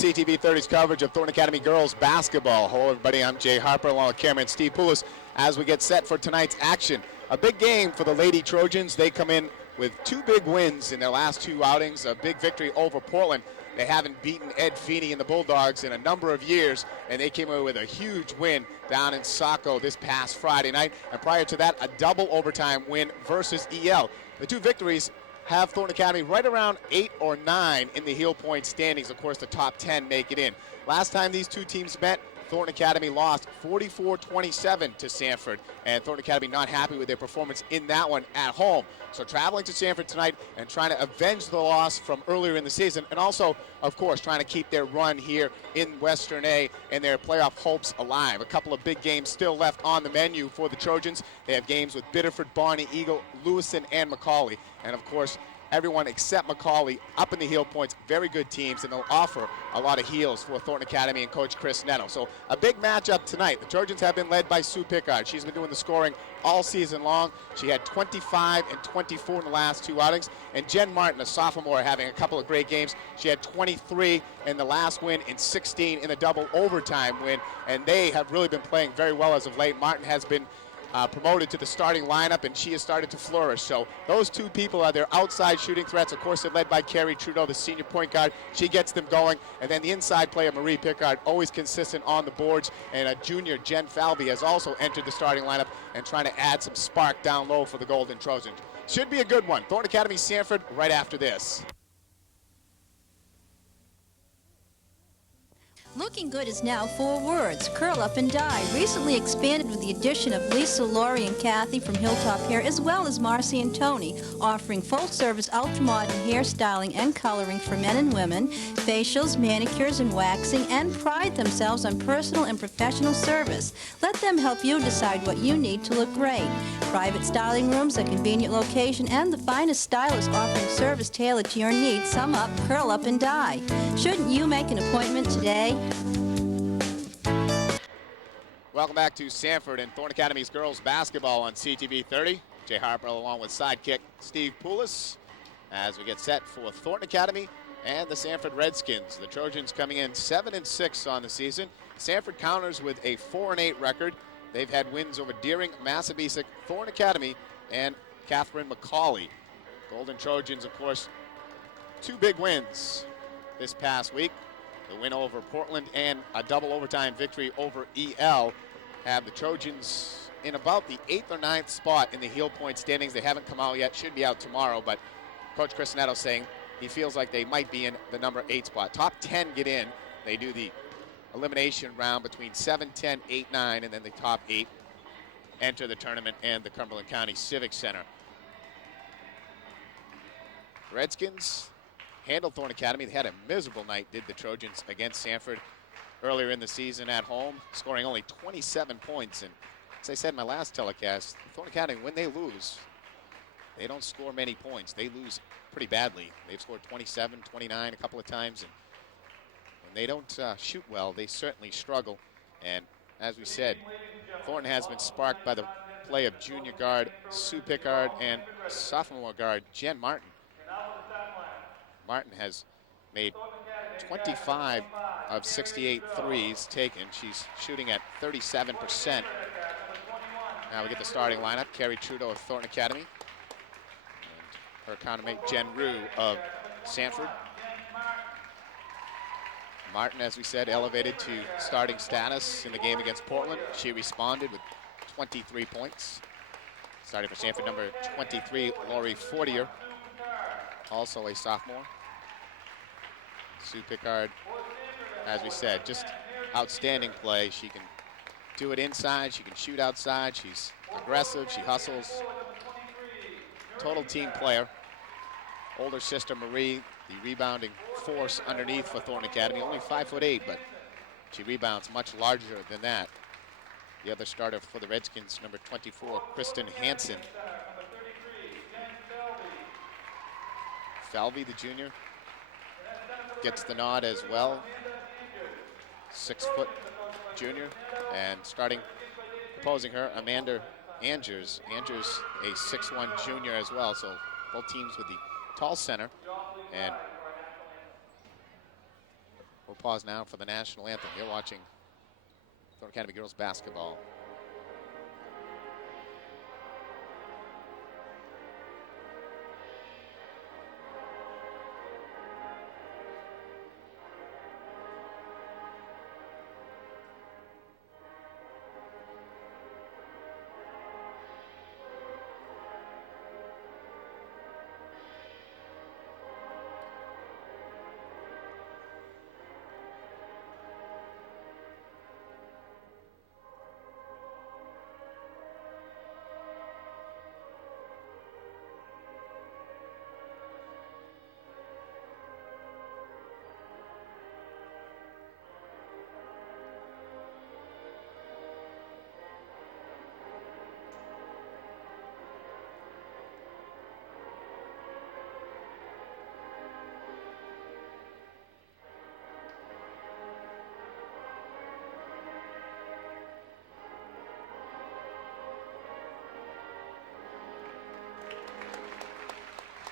CTV 30's coverage of Thornton Academy girls basketball. Hello, everybody. I'm Jay Harper along with cameraman Steve Poulos as we get set for tonight's action. A big game for the Lady Trojans. They come in with two big wins in their last two outings. A big victory over Portland. They haven't beaten Ed Feeney and the Bulldogs in a number of years, and they came away with a huge win down in Saco this past Friday night. And prior to that, a double overtime win versus EL. The two victories have Thornton Academy right around 8 or 9 in the heel point standings. Of course, the top 10 make it in. Last time these two teams met, Thornton Academy lost 44-27 to Sanford, and Thornton Academy not happy with their performance in that one at home. So traveling to Sanford tonight and trying to avenge the loss from earlier in the season, and also, of course, trying to keep their run here in Western A and their playoff hopes alive. A couple of big games still left on the menu for the Trojans. They have games with Biddeford, Barney, Eagle, Lewiston, and McCauley. And of course, everyone except McCauley up in the heel points, very good teams, and they'll offer a lot of heels for Thornton Academy and Coach Chris Netto. So a big matchup tonight. The Trojans have been led by Sue Picard. She's been doing the scoring all season long. She had 25 and 24 in the last two outings. And Jen Martin, a sophomore, having a couple of great games. She had 23 in the last win and 16 in the double overtime win. And they have really been playing very well as of late. Martin has been promoted to the starting lineup, and she has started to flourish. So those two people are their outside shooting threats. Of course, they're led by Carrie Trudeau, the senior point guard. She gets them going. And then the inside player, Marie Picard, always consistent on the boards. And a junior, Jen Falvey, has also entered the starting lineup and trying to add some spark down low for the Golden Trojans. Should be a good one. Thornton Academy Sanford right after this. Looking good is now 4 words. Curl up and dye. Recently expanded with the addition of Lisa, Lori, and Kathy from Hilltop Hair, as well as Marcy and Tony, offering full-service ultra-modern hairstyling and coloring for men and women, facials, manicures, and waxing, and pride themselves on personal and professional service. Let them help you decide what you need to look great. Private styling rooms, a convenient location, and the finest stylists offering service tailored to your needs. Sum up, curl up, and dye. Shouldn't you make an appointment today? Welcome back to Sanford and Thornton Academy's girls basketball on CTV 30. Jay Harper along with sidekick Steve Poulos as we get set for Thornton Academy and the Sanford Redskins. The Trojans coming in 7-6 on the season. Sanford counters with a 4-8 record. They've had wins over Deering, Massabesic, Thornton Academy, and Catherine McCauley. Golden Trojans, of course, two big wins this past week. The win over Portland and a double overtime victory over EL have the Trojans in about the 8th or 9th spot in the heel point standings. They haven't come out yet, should be out tomorrow, but Coach Chris Netto saying he feels like they might be in the number 8 spot. Top 10 get in. They do the elimination round between 7, 10, 8, 9, and then the top 8 enter the tournament and the Cumberland County Civic Center. Redskins handled Thornton Academy. They had a miserable night, did the Trojans, against Sanford earlier in the season at home, scoring only 27 points. And as I said in my last telecast, Thornton Academy, when they lose, they don't score many points. They lose pretty badly. They've scored 27, 29 a couple of times. And when they don't shoot well, they certainly struggle. And as we said, Thornton has been sparked by the play of junior guard Sue Picard and sophomore guard Jen Martin. Martin has made 25 of 68 threes taken. She's shooting at 37%. Now we get the starting lineup. Carrie Trudeau of Thornton Academy. And her countermate Jen Rue of Sanford. Martin, as we said, elevated to starting status in the game against Portland. She responded with 23 points. Starting for Sanford, number 23, Lori Fortier, also a sophomore. Sue Picard, as we said, just outstanding play. She can do it inside, she can shoot outside, she's aggressive, she hustles. Total team player. Older sister Marie, the rebounding force underneath for Thornton Academy, only 5'8", but she rebounds much larger than that. The other starter for the Redskins, number 24, Kristen Hansen. Falvey, the junior, gets the nod as well. 6-foot junior. And starting opposing her, Amanda Andrews. Andrews, a 6'1" junior as well. So both teams with the tall center. And we'll pause now for the national anthem. You're watching Thornton Academy girls basketball.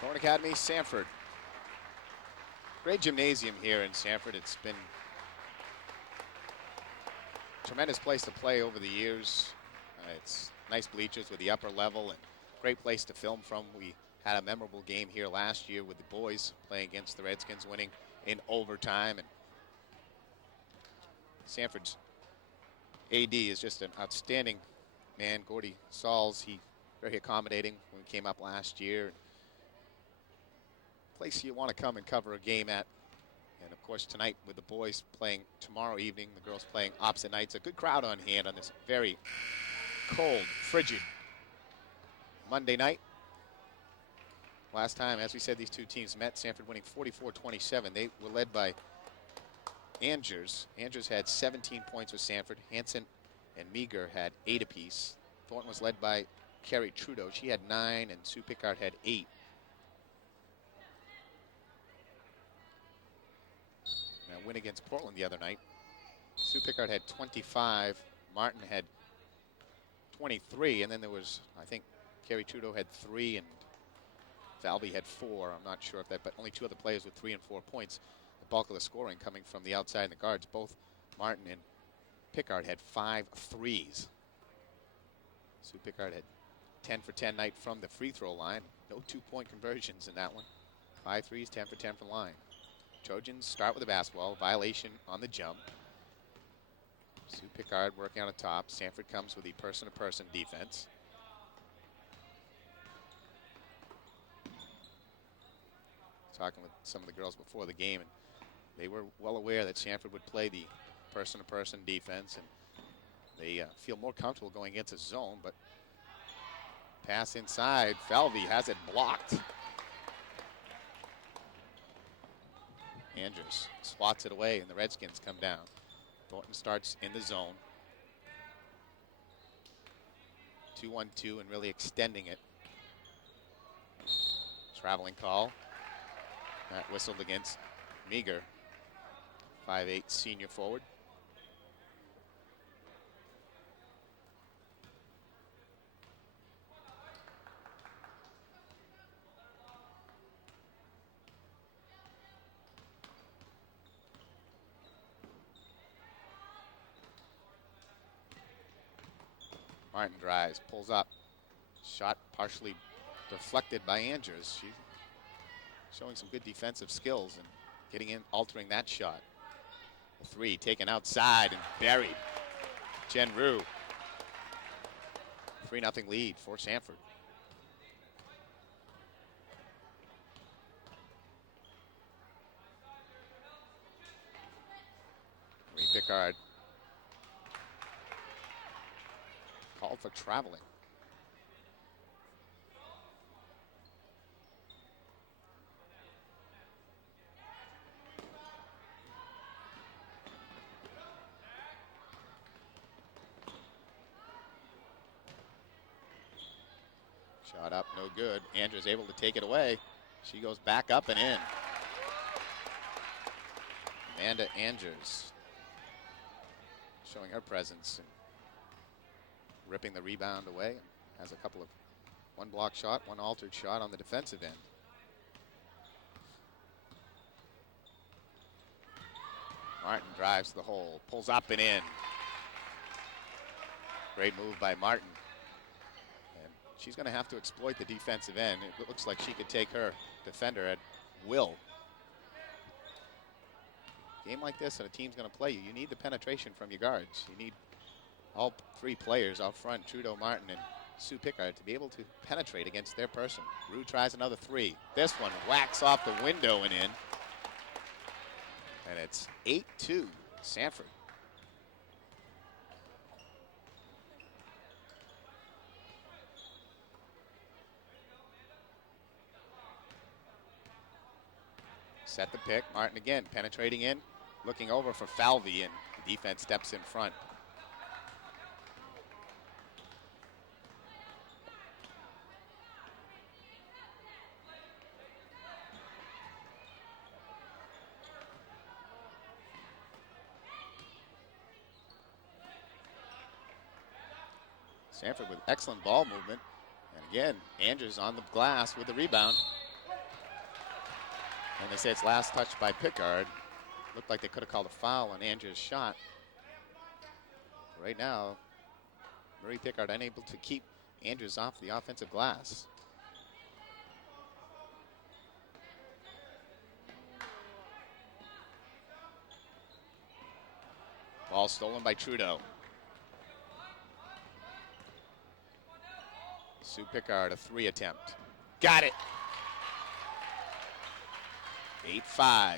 Thornton Academy, Sanford. Great gymnasium here in Sanford. It's been a tremendous place to play over the years. It's nice bleachers with the upper level and great place to film from. We had a memorable game here last year with the boys playing against the Redskins, winning in overtime. And Sanford's AD is just an outstanding man. Gordy Sauls, he very accommodating when we came up last year. Place you want to come and cover a game at. And of course tonight with the boys playing tomorrow evening, the girls playing opposite nights. A good crowd on hand on this very cold, frigid Monday night. Last time, as we said, these two teams met, Sanford winning 44-27. They were led by Angers. Angers had 17 points with Sanford. Hansen and Meager had 8 apiece. Thornton was led by Carrie Trudeau. She had 9, and Sue Picard had 8. Now, win against Portland the other night. Sue Picard had 25. Martin had 23, and then there was, I think, Carrie Trudeau had 3, and Falvey had 4. I'm not sure if that, but only 2 other players with 3 and 4 points. The bulk of the scoring coming from the outside and the guards. Both Martin and Picard had 5 threes. Sue Picard had 10 for 10 night from the free throw line. No 2-point conversions in that one. 5 threes, 10 for 10 from line. Trojans start with a basketball. Violation on the jump. Sue Picard working on the top. Sanford comes with the person-to-person defense. Talking with some of the girls before the game, and they were well aware that Sanford would play the person-to-person defense, and they feel more comfortable going against a zone, but pass inside. Falvey has it blocked. Andrews swats it away, and the Redskins come down. Thornton starts in the zone. 2-1-2 and really extending it. Traveling call. That whistled against Meager. 5'8" senior forward. Martin drives, pulls up. Shot partially deflected by Andrews. She's showing some good defensive skills and getting in, altering that shot. The 3 taken outside and buried. Jen Rue. 3-0 lead for Sanford. Marie Picard. Called for traveling. Shot up, no good. Andrews able to take it away. She goes back up and in. Amanda Andrews showing her presence and ripping the rebound away. Has a couple of one block shot, one altered shot on the defensive end. Martin drives the hole, pulls up and in. Great move by Martin. And she's going to have to exploit the defensive end. It looks like she could take her defender at will. Game like this, and a team's going to play you. You need the penetration from your guards. You need all three players out front, Trudeau, Martin, and Sue Picard, to be able to penetrate against their person. Rue tries another three. This one whacks off the window and in. And it's 8-2, Sanford. Set the pick. Martin again penetrating in, looking over for Falvey, and the defense steps in front. Sanford with excellent ball movement. And again, Andrews on the glass with the rebound. And they say it's last touched by Picard. Looked like they could have called a foul on Andrews' shot. Right now, Marie Picard unable to keep Andrews off the offensive glass. Ball stolen by Trudeau. Sue Picard, a three attempt. Got it. 8-5.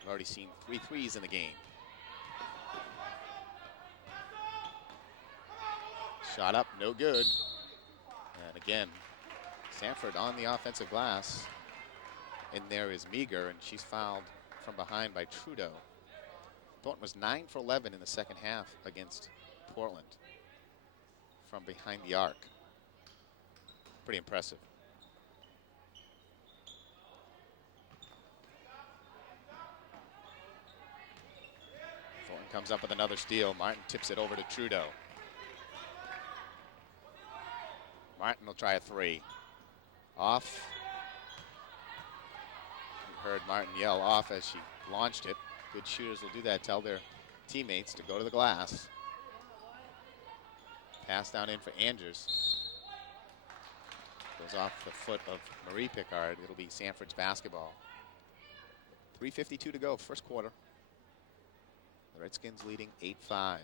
We've already seen 3 threes in the game. Shot up, no good. And again, Sanford on the offensive glass. And there is Meager, and she's fouled from behind by Trudeau. Thornton was 9 for 11 in the second half against Portland from behind the arc. Pretty impressive. Thornton comes up with another steal. Martin tips it over to Trudeau. Martin will try a three. Off. You heard Martin yell off as she launched it. Good shooters will do that, tell their teammates to go to the glass. Pass down in for Andrews. Goes off the foot of Marie Picard. It'll be Sanford's basketball. 3:52 to go, first quarter. The Redskins leading 8-5.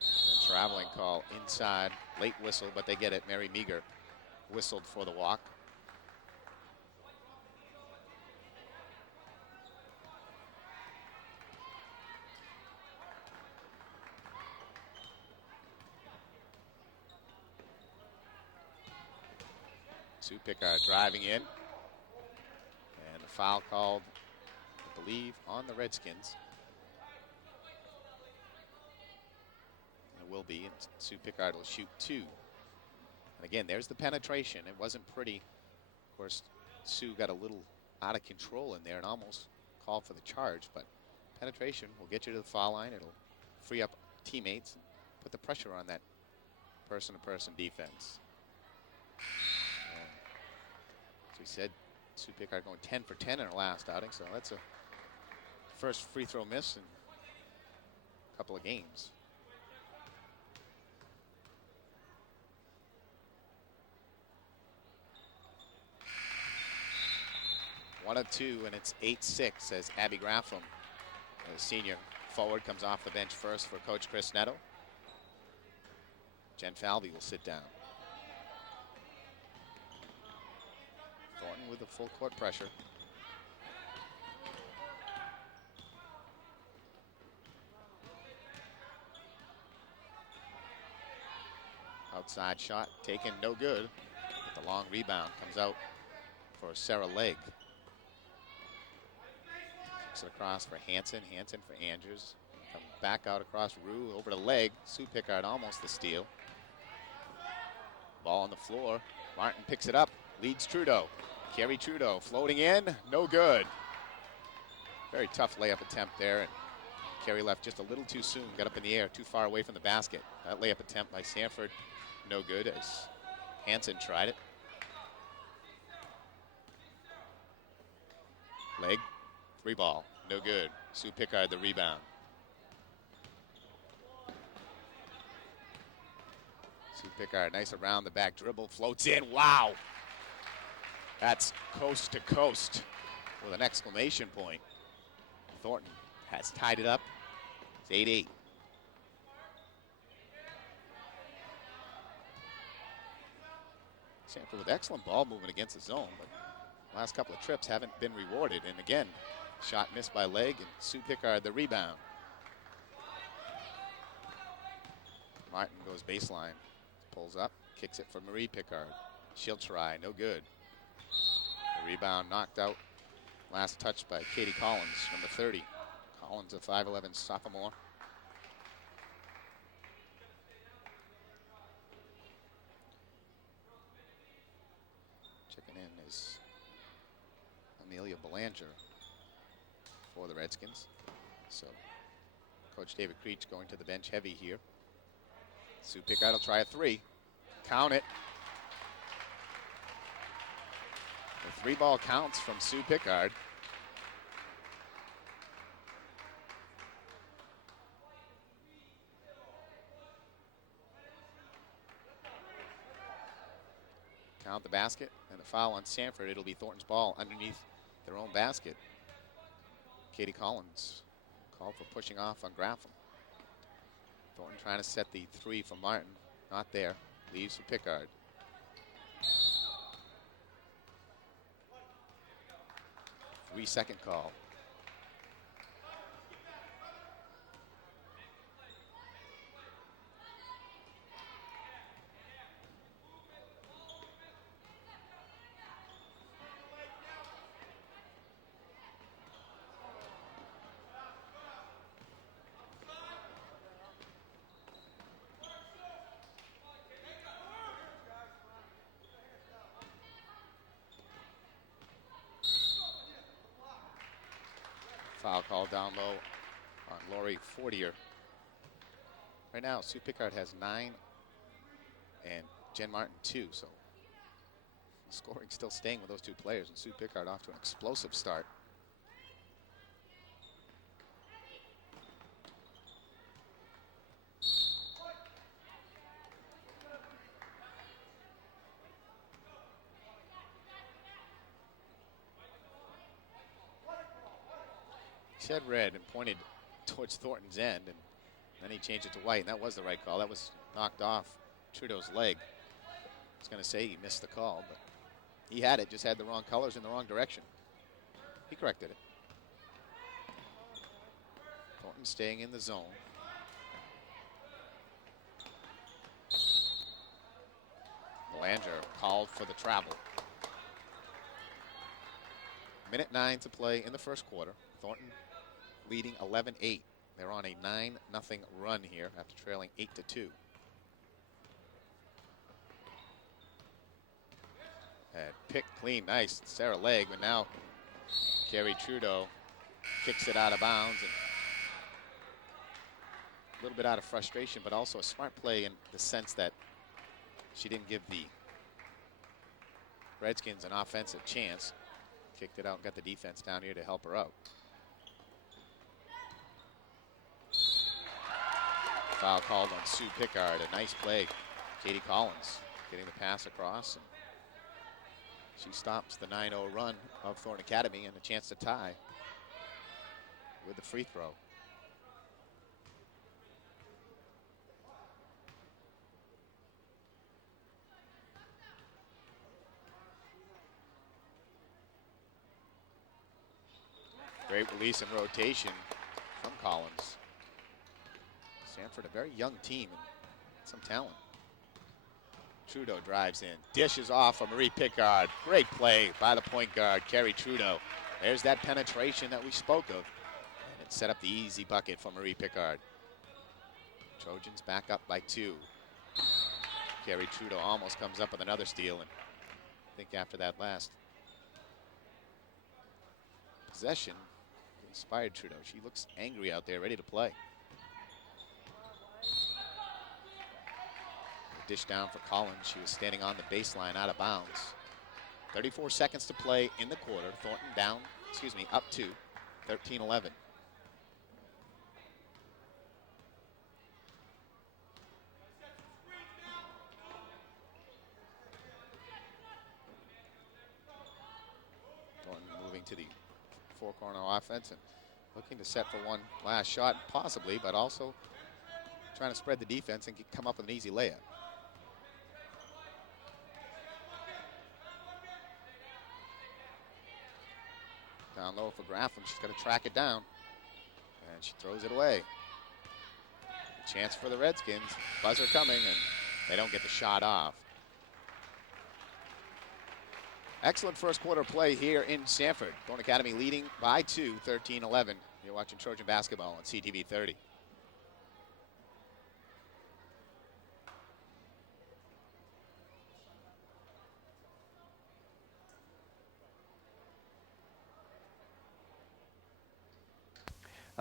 A traveling call inside. Late whistle, but they get it. Mary Meager whistled for the walk. Sue Picard driving in. And the foul called, I believe, on the Redskins. And it will be, and Sue Picard will shoot 2. And again, there's the penetration. It wasn't pretty. Of course, Sue got a little out of control in there and almost called for the charge, but penetration will get you to the foul line. It'll free up teammates and put the pressure on that person-to-person defense. As we said, Sue Picard going 10 for 10 in her last outing, so that's a first free throw miss in a couple of games. One of two, and it's 8-6 as Abby Grafflin, the senior forward, comes off the bench first for Coach Chris Netto. Jen Falvey will sit down. Thornton with the full court pressure. Outside shot taken, no good. But the long rebound comes out for Sarah Legg. Takes it across for Hansen. Hansen for Andrews. Come back out across Rue over to Legg. Sue Picard almost the steal. Ball on the floor. Martin picks it up. Leads Trudeau. Carrie Trudeau floating in, no good. Very tough layup attempt there, and Carrie left just a little too soon, got up in the air, too far away from the basket. That layup attempt by Sanford, no good, as Hansen tried it. Legg Three ball, no good. Sue Picard the rebound. Sue Picard, nice around the back dribble, floats in, wow. That's coast to coast with an exclamation point. Thornton has tied it up. It's 8-8. Sanford with excellent ball movement against the zone, but last couple of trips haven't been rewarded. And again, shot missed by leg, and Sue Picard the rebound. Martin goes baseline, pulls up, kicks it for Marie Picard. She'll try, no good. The rebound knocked out. Last touch by Katie Collins, number 30. Collins, a 5'11" sophomore. Checking in is Amelia Belanger for the Redskins. So Coach David Creech going to the bench heavy here. Sue Picard will try a three. Count it. The three ball counts from Sue Picard. Count the basket, and the foul on Sanford. It'll be Thornton's ball underneath their own basket. Katie Collins called for pushing off on Graffam. Thornton trying to set the three from Martin. Not there. Leaves for Picard. Three-second call. Foul call down low on Lori Fortier. Right now, Sue Picard has 9 and Jen Martin 2, so the scoring still staying with those two players, and Sue Picard off to an explosive start. Said red and pointed towards Thornton's end, and then he changed it to white, and that was the right call. That was knocked off Trudeau's leg. I was going to say he missed the call, but he had it, just had the wrong colors in the wrong direction. He corrected it. Thornton staying in the zone. Belanger called for the travel. Minute 9 to play in the first quarter. Thornton leading 11-8. They're on a 9-0 run here after trailing 8-2. And pick clean, nice. Sarah Legg, but now Carrie Trudeau kicks it out of bounds. And a little bit out of frustration, but also a smart play in the sense that she didn't give the Redskins an offensive chance. Kicked it out and got the defense down here to help her out. Foul called on Sue Picard. A nice play. Katie Collins getting the pass across. And she stops the 9-0 run of Thornton Academy and a chance to tie with the free throw. Great release and rotation from Collins. Sanford, a very young team and some talent. Trudeau drives in, dishes off of Marie Picard. Great play by the point guard, Carrie Trudeau. There's that penetration that we spoke of. And it set up the easy bucket for Marie Picard. Trojans back up by 2. Carrie Trudeau almost comes up with another steal, and I think after that last possession, inspired Trudeau. She looks angry out there, ready to play. Dish down for Collins. She was standing on the baseline out of bounds. 34 seconds to play in the quarter. Thornton up 2. 13-11. Moving to the four-corner offense and looking to set for one last shot, possibly, but also trying to spread the defense and come up with an easy layup. Down low for Graffam. She's got to track it down, and she throws it away. Chance for the Redskins. Buzzer coming, and they don't get the shot off. Excellent first quarter play here in Sanford. Thorne Academy leading by 2, 13-11. You're watching Trojan basketball on CTV 30.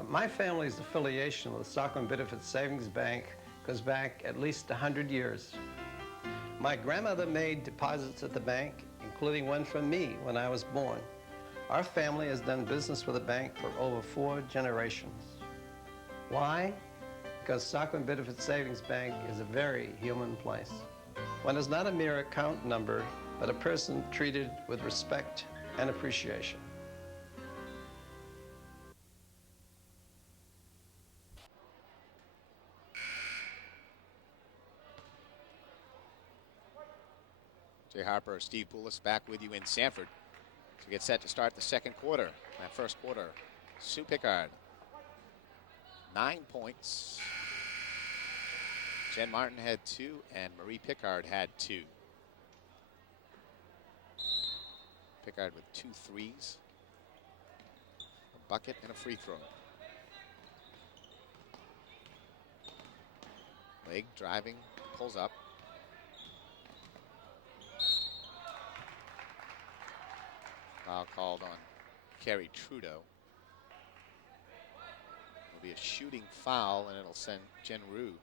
My family's affiliation with the Stockholm Benefit Savings Bank goes back at least 100 years. My grandmother made deposits at the bank, including one from me when I was born. Our family has done business with the bank for over 4 generations. Why? Because Stockholm Benefit Savings Bank is a very human place. One is not a mere account number, but a person treated with respect and appreciation. Jay Harper, Steve Poulos back with you in Sanford. So we get set to start the second quarter. That first quarter, Sue Picard, 9 points. Jen Martin had 2, and Marie Picard had 2. Picard with 2 threes, a bucket, and a free throw. Leg driving, pulls up. Foul called on Carrie Trudeau. It'll be a shooting foul, and it'll send Jen Rue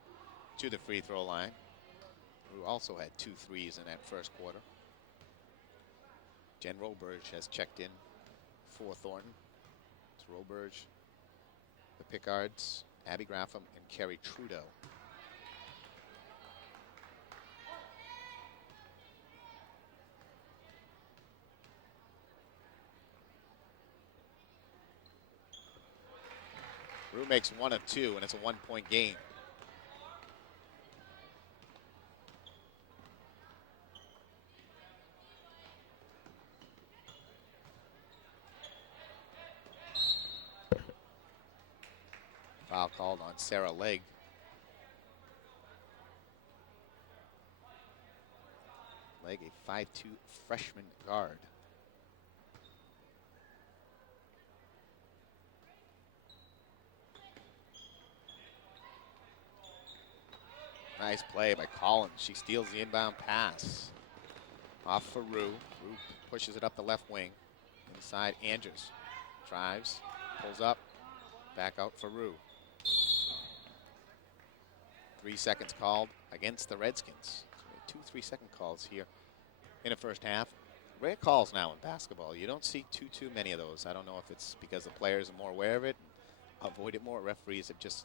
to the free throw line. Rue also had 2 threes in that first quarter. Jen Roberge has checked in for Thornton. It's Roberge, the Picards, Abby Graffam, and Carrie Trudeau. Rue makes 1 of 2, and it's a 1-point game. Foul called on Sarah Legg. Legg, a 5'2" freshman guard. Nice play by Collins. She steals the inbound pass. Off for Rue. Rue pushes it up the left wing. Inside, Andrews. Drives, pulls up, back out for Rue. 3 seconds called against the Redskins. So 2 3-second calls here in the first half. Rare calls now in basketball. You don't see too many of those. I don't know if it's because the players are more aware of it, avoid it more. Referees have just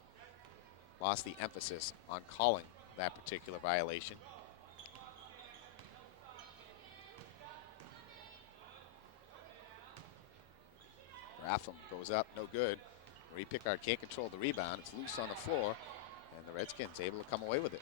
lost the emphasis on calling that particular violation. Graffam goes up, no good. Marie Picard can't control the rebound. It's loose on the floor, and the Redskins able to come away with it.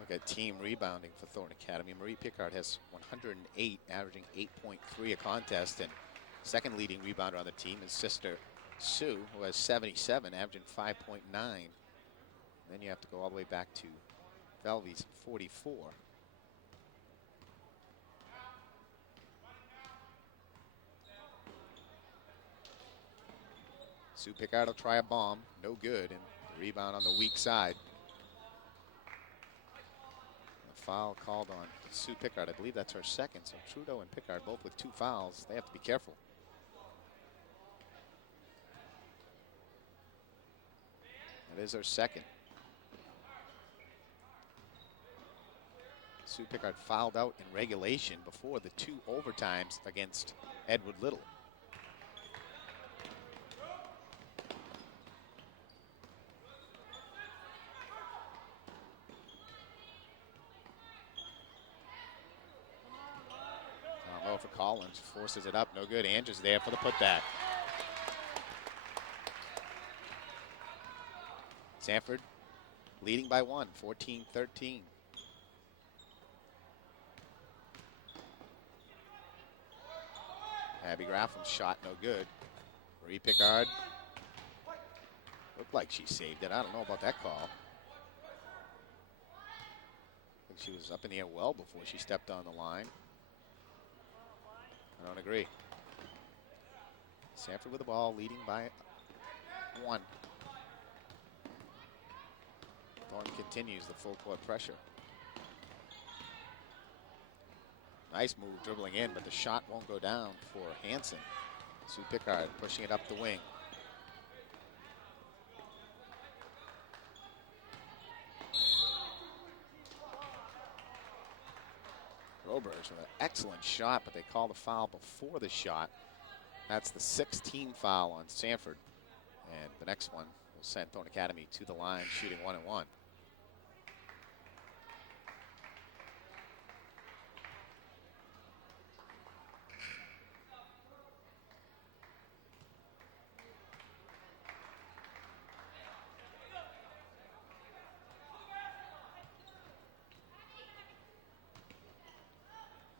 Look at team rebounding for Thornton Academy. Marie Picard has 108, averaging 8.3 a contest, and second leading rebounder on the team is sister Sue, who has 77, averaging 5.9. Then you have to go all the way back to Velvy's 44. Sue Picard will try a bomb, no good, and the rebound on the weak side. A foul called on Sue Picard. I believe that's her second, so Trudeau and Picard both with 2 fouls. They have to be careful. is her second. Sue Picard fouled out in regulation before the 2 overtimes against Edward Little. Low for Collins, forces it up, no good. Andrews there for the putback. Sanford leading by 1, 14-13. Abby Graffam's shot no good. Marie Picard looked like she saved it. I don't know about that call. I think she was up in the air well before she stepped on the line. I don't agree. Sanford with the ball, leading by 1. Thornton continues the full court pressure. Nice move dribbling in, but the shot won't go down for Hansen. Sue Picard pushing it up the wing. Roberts with an excellent shot, but they call the foul before the shot. That's the 16th foul on Sanford. And the next one will send Thornton Academy to the line, shooting 1-1.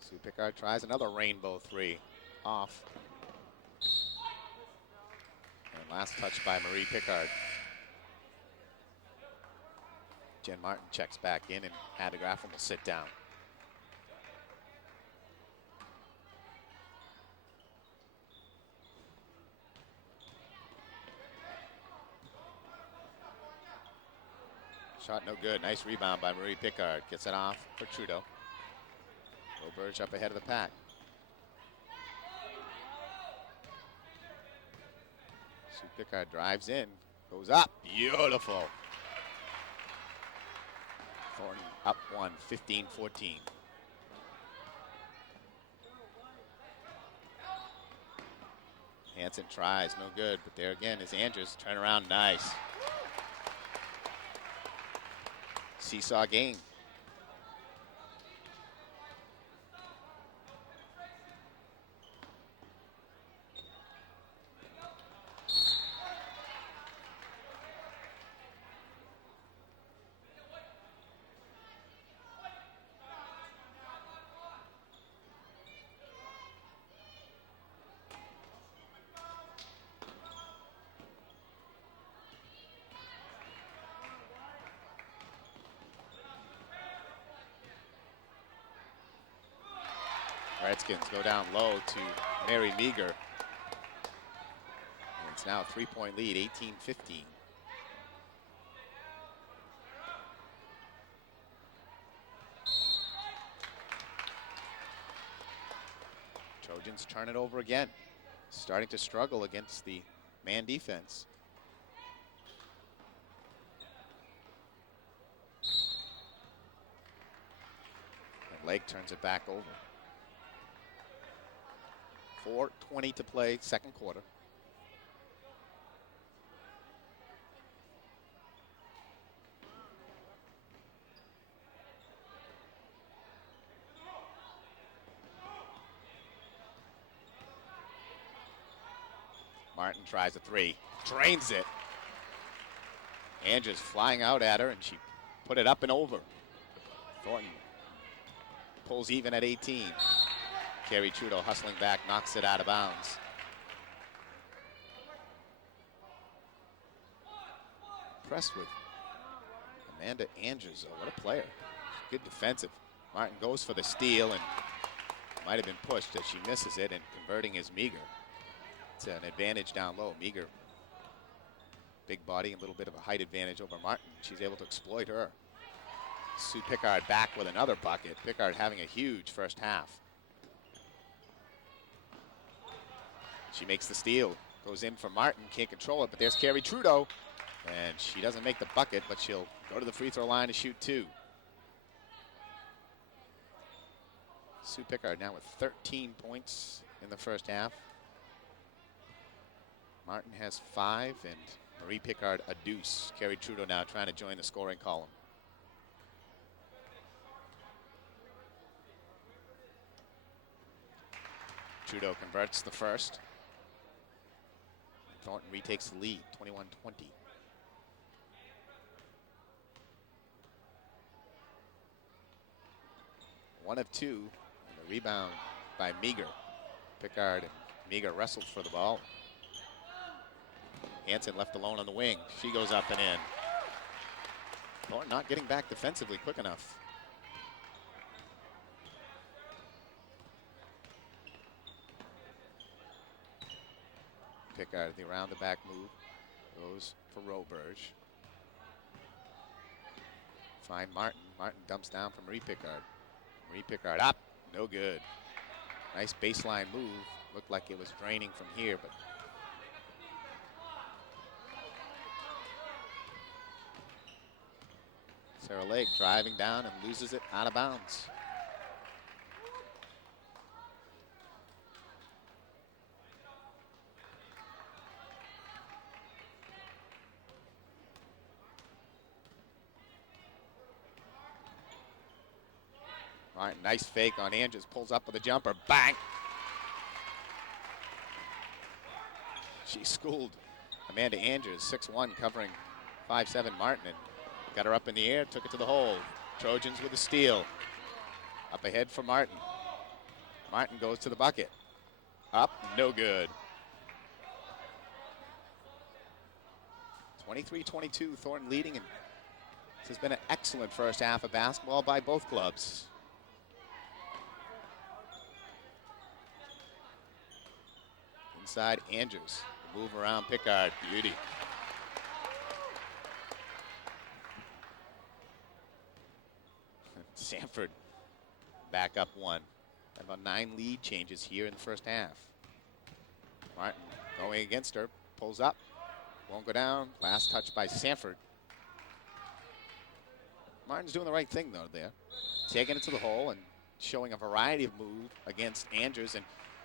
Sue Picard tries another rainbow 3 off. And last touch by Marie Picard. Jen Martin checks back in and Abby Graffam will sit down. Shot no good. Nice rebound by Marie Picard. Gets it off for Trudeau. Roberge up ahead of the pack. Sue Picard drives in, goes up, beautiful. Thornton up 1, 15-14. Hansen tries, no good, but there again is Andrews. Turn around, nice. Seesaw game. Redskins go down low to Mary Meager. And it's now a 3-point lead, 18-15. Trojans turn it over again. Starting to struggle against the man defense. And Lake turns it back over. 4:20 to play, second quarter. Martin tries a 3, drains it. Andrews flying out at her, and she put it up and over. Thornton pulls even at 18. Carrie Trudeau hustling back, knocks it out of bounds. Impressed with Amanda Andrews. Oh, what a player. Good defensive. Martin goes for the steal and might have been pushed as she misses it, and converting is Meager. It's an advantage down low. Meager, big body, a little bit of a height advantage over Martin. She's able to exploit her. Sue Picard back with another bucket. Picard having a huge first half. She makes the steal, goes in for Martin, can't control it, but there's Carrie Trudeau. And she doesn't make the bucket, but she'll go to the free throw line to shoot 2. Sue Picard now with 13 points in the first half. Martin has 5, and Marie Picard a deuce. Carrie Trudeau now trying to join the scoring column. Trudeau converts the first. Thornton retakes the lead, 21-20. One of 2, and a rebound by Meager. Picard and Meager wrestled for the ball. Hansen left alone on the wing. She goes up and in. Thornton not getting back defensively quick enough. Picard, the around the back move, goes for Roberge. Find Martin. Martin dumps down from Marie Picard. Marie Picard up, no good. Nice baseline move. Looked like it was draining from here, but Sarah Lake driving down and loses it out of bounds. All right, nice fake on Andrews, pulls up with a jumper, bang! She schooled Amanda Andrews, 6'1", covering 5'7" Martin, and got her up in the air, took it to the hole. Trojans with a steal. Up ahead for Martin. Martin goes to the bucket. Up, no good. 23-22, Thornton leading, and this has been an excellent first half of basketball by both clubs. Inside, Andrews. Move around Picard, beauty. Sanford back up 1. About 9 lead changes here in the first half. Martin going against her, pulls up, won't go down. Last touch by Sanford. Martin's doing the right thing though there. Taking it to the hole and showing a variety of move against Andrews, and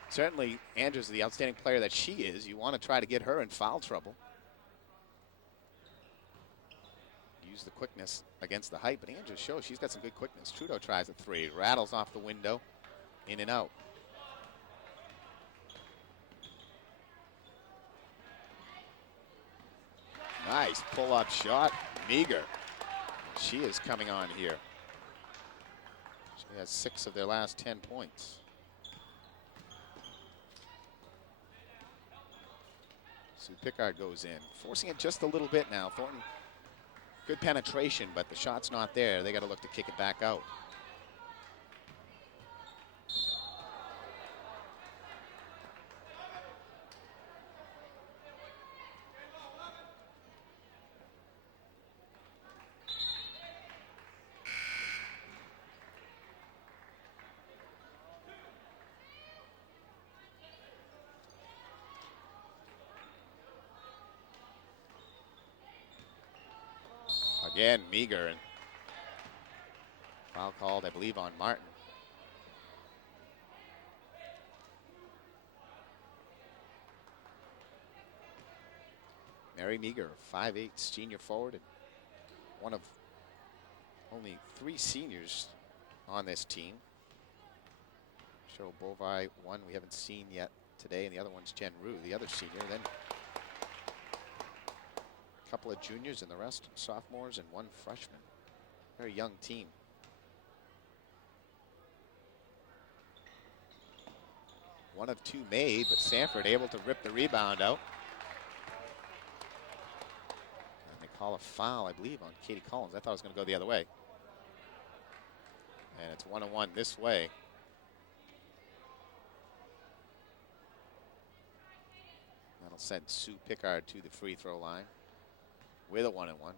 certainly Andrews, the outstanding player that she is, you want to try to get her in foul trouble. Use the quickness against the height, but Andrews shows she's got some good quickness. Trudeau tries a 3, rattles off the window, in and out. Nice pull-up shot, Meager. She is coming on here. She has 6 of their last 10 points. Sue Picard goes in, forcing it just a little bit now. Thornton, good penetration, but the shot's not there. They got to look to kick it back out. Again, Meager, and foul called, I believe, on Martin. Mary Meager, 5'8", senior forward, and one of only 3 seniors on this team. Cheryl Bovai, one we haven't seen yet today, and the other one's Jen Rue, the other senior. Then couple of juniors and the rest sophomores and 1 freshman. Very young team. One of 2 made, but Sanford able to rip the rebound out. And they call a foul, I believe, on Katie Collins. I thought it was going to go the other way. And it's 1-on-1 this way. That'll send Sue Picard to the free throw line with a 1-on-1.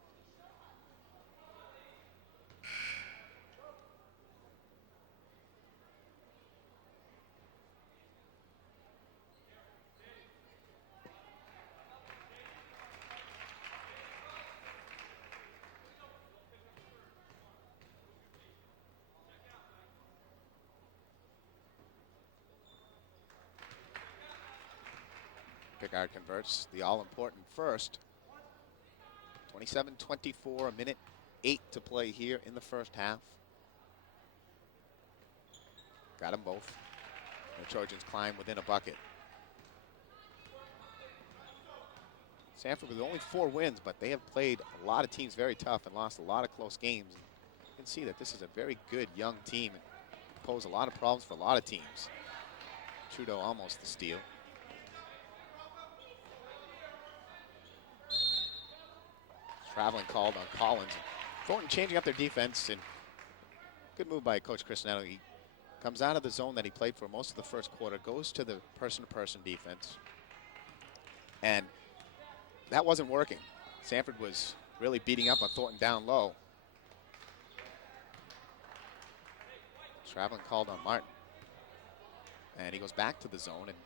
Picard converts the all-important first. 27-24, a minute 8 to play here in the first half. Got them both. The Trojans climb within a bucket. Sanford with only 4 wins, but they have played a lot of teams very tough and lost a lot of close games. You can see that this is a very good young team and pose a lot of problems for a lot of teams. Trudeau almost the steal. Traveling called on Collins. Thornton changing up their defense, and good move by Coach Chris Netto. He comes out of the zone that he played for most of the first quarter, goes to the person-to-person defense, and that wasn't working. Sanford was really beating up on Thornton down low. Traveling called on Martin. And he goes back to the zone, and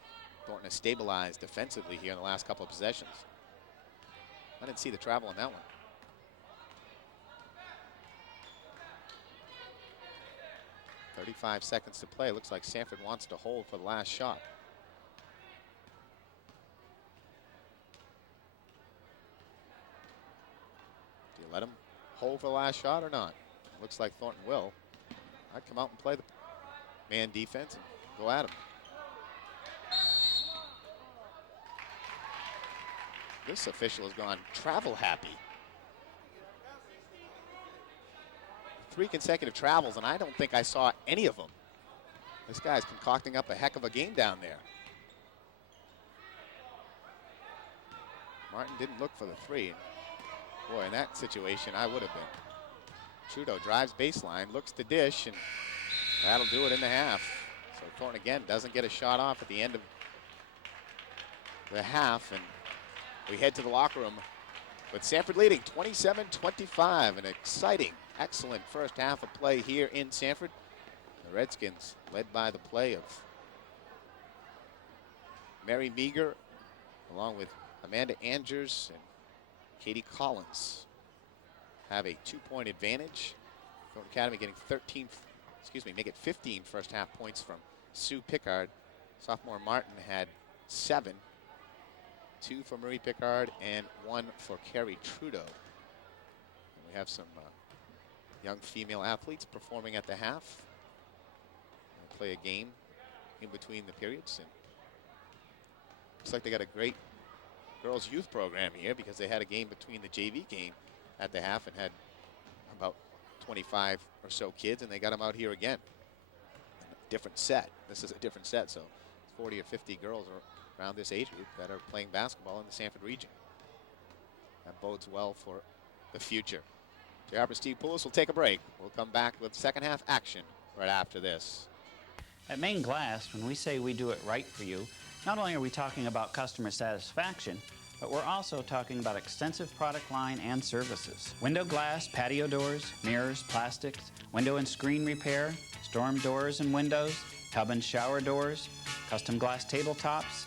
Thornton has stabilized defensively here in the last couple of possessions. I didn't see the travel on that one. 35 seconds to play. Looks like Sanford wants to hold for the last shot. Do you let him hold for the last shot or not? Looks like Thornton will. I'd come out and play the man defense and go at him. This official has gone travel happy. 3 consecutive travels, and I don't think I saw any of them. This guy's concocting up a heck of a game down there. Martin didn't look for the 3. Boy, in that situation, I would have been. Trudeau drives baseline, looks to dish, and that'll do it in the half. So Thornton again doesn't get a shot off at the end of the half, and we head to the locker room with Sanford leading 27-25. An exciting, excellent first half of play here in Sanford. The Redskins led by the play of Mary Meager, along with Amanda Angers and Katie Collins, have a 2-point advantage. Thornton Academy getting make it 15 first half points from Sue Picard. Sophomore Martin had 7. 2 for Marie Picard and 1 for Carrie Trudeau. And we have some young female athletes performing at the half. They'll play a game in between the periods, and looks like they got a great girls youth program here, because they had a game between the JV game at the half and had about 25 or so kids, and they got them out here again. Different set. This is a different set, so 40 or 50 girls are around this age group that are playing basketball in the Sanford region. That bodes well for the future. Jay Harper, Steve Poulos will take a break. We'll come back with second half action right after this. At Main Glass, when we say we do it right for you, not only are we talking about customer satisfaction, but we're also talking about extensive product line and services. Window glass, patio doors, mirrors, plastics, window and screen repair, storm doors and windows, tub and shower doors, custom glass tabletops,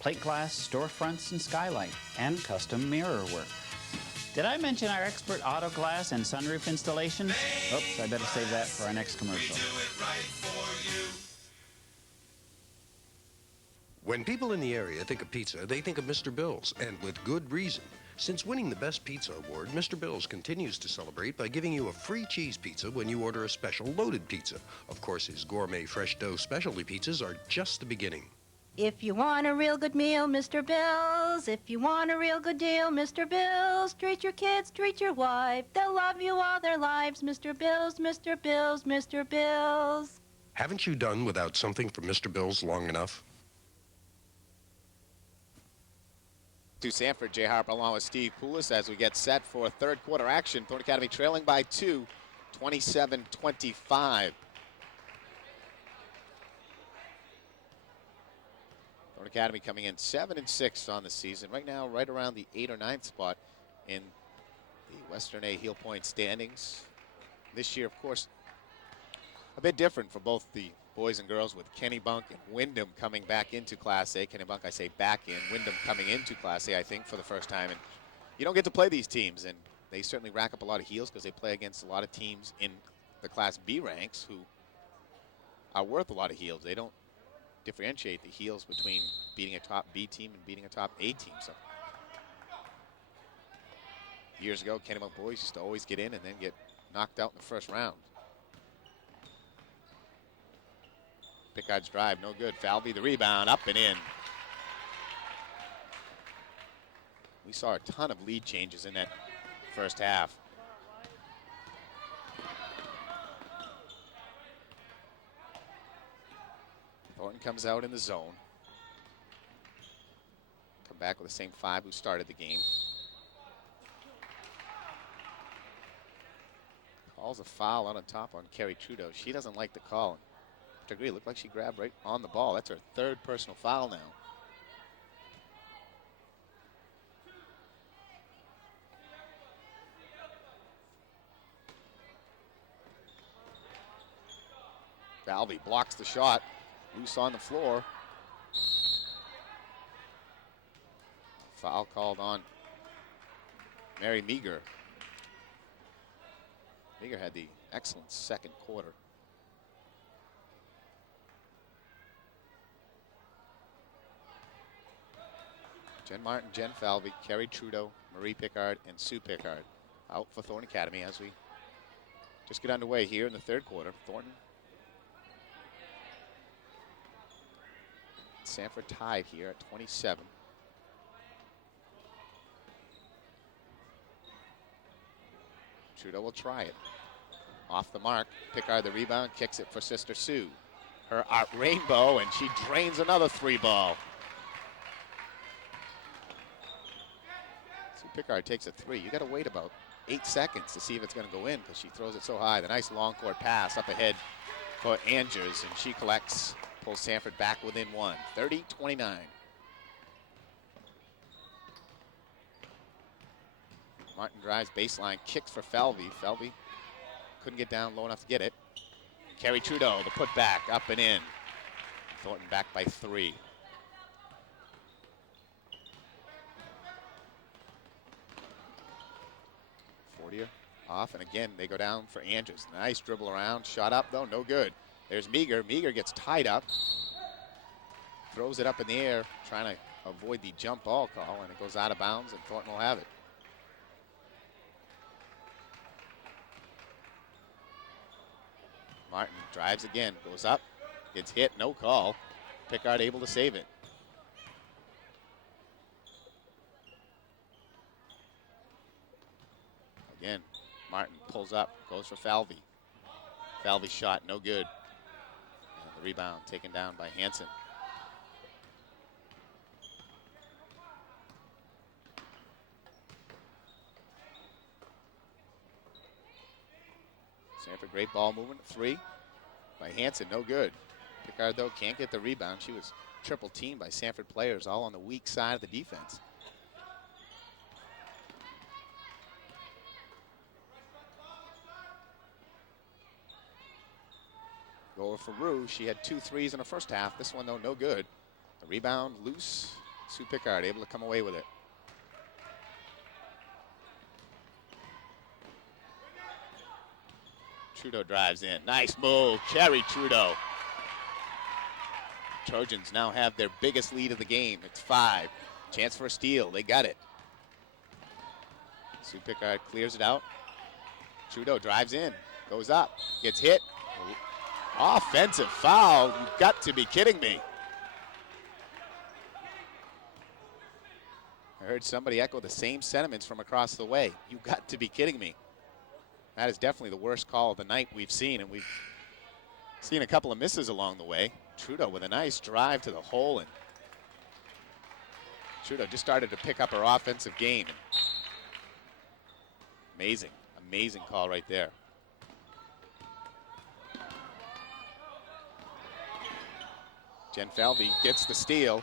plate glass, storefronts and skylight, and custom mirror work. Did I mention our expert auto glass and sunroof installations? Oops, I better save that for our next commercial. When people in the area think of pizza, they think of Mr. Bill's, and with good reason. Since winning the Best Pizza Award, Mr. Bill's continues to celebrate by giving you a free cheese pizza when you order a special loaded pizza. Of course, his gourmet fresh dough specialty pizzas are just the beginning. If you want a real good meal, Mr. Bill's. If you want a real good deal, Mr. Bill's. Treat your kids, treat your wife. They'll love you all their lives, Mr. Bill's, Mr. Bill's, Mr. Bill's. Haven't you done without something from Mr. Bill's long enough? To Sanford, Jay Harper along with Steve Poulos as we get set for third quarter action. Thornton Academy trailing by 2, 27-25. Thornton Academy coming in 7-6 on the season. Right now, right around the 8th or 9th spot in the Western A Heel Point standings. This year, of course, a bit different for both the boys and girls, with Kennebunk and Wyndham coming back into Class A. Kennebunk, I say back in. Wyndham coming into Class A, I think, for the first time. And you don't get to play these teams, and they certainly rack up a lot of heels because they play against a lot of teams in the Class B ranks who are worth a lot of heels. They don't differentiate the heels between beating a top B team and beating a top A team. So years ago, Kennebunk boys used to always get in and then get knocked out in the first round. Picard's drive, no good. Falvey, the rebound, up and in. We saw a ton of lead changes in that first half. Thornton comes out in the zone. Come back with the same 5 who started the game. Calls a foul out on top on Carrie Trudeau. She doesn't like the call. To agree, it looked like she grabbed right on the ball. That's her 3rd personal foul now. Falvey blocks the shot. Loose on the floor. Foul called on Mary Meager. Meager had the excellent second quarter. Jen Martin, Jen Falvey, Carrie Trudeau, Marie Picard, and Sue Picard out for Thornton Academy as we just get underway here in the 3rd quarter. Thornton, Sanford tied here at 27. Trudeau will try it. Off the mark, Picard the rebound, kicks it for Sister Sue. Her art rainbow, and she drains another 3 ball. Sue Picard takes a 3. You gotta wait about 8 seconds to see if it's gonna go in because she throws it so high. The nice long court pass up ahead for Andrews, and she collects, pulls Sanford back within 1, 30-29. Martin drives baseline, kicks for Falvey. Falvey couldn't get down low enough to get it. Carrie Trudeau, the putback, up and in. Thornton back by 3. Fortier off, and again, they go down for Andrews. Nice dribble around, shot up though, no good. There's Meager. Meager gets tied up, throws it up in the air, trying to avoid the jump ball call, and it goes out of bounds, and Thornton will have it. Martin drives again, goes up, gets hit, no call. Picard able to save it. Again, Martin pulls up, goes for Falvey. Falvey's shot, no good. And the rebound taken down by Hansen. Sanford, great ball movement, 3 by Hansen, no good. Picard, though, can't get the rebound. She was triple teamed by Sanford players, all on the weak side of the defense. Goal for Rue. She had 2 threes in the first half. This one, though, no good. The rebound loose. Sue Picard able to come away with it. Trudeau drives in. Nice move. Carrie Trudeau. Trojans now have their biggest lead of the game. It's 5. Chance for a steal. They got it. Sue Picard clears it out. Trudeau drives in. Goes up. Gets hit. Offensive foul. You've got to be kidding me. I heard somebody echo the same sentiments from across the way. You've got to be kidding me. That is definitely the worst call of the night we've seen, and we've seen a couple of misses along the way. Trudeau with a nice drive to the hole, and Trudeau just started to pick up her offensive game. Amazing, amazing call right there. Jen Falvey gets the steal,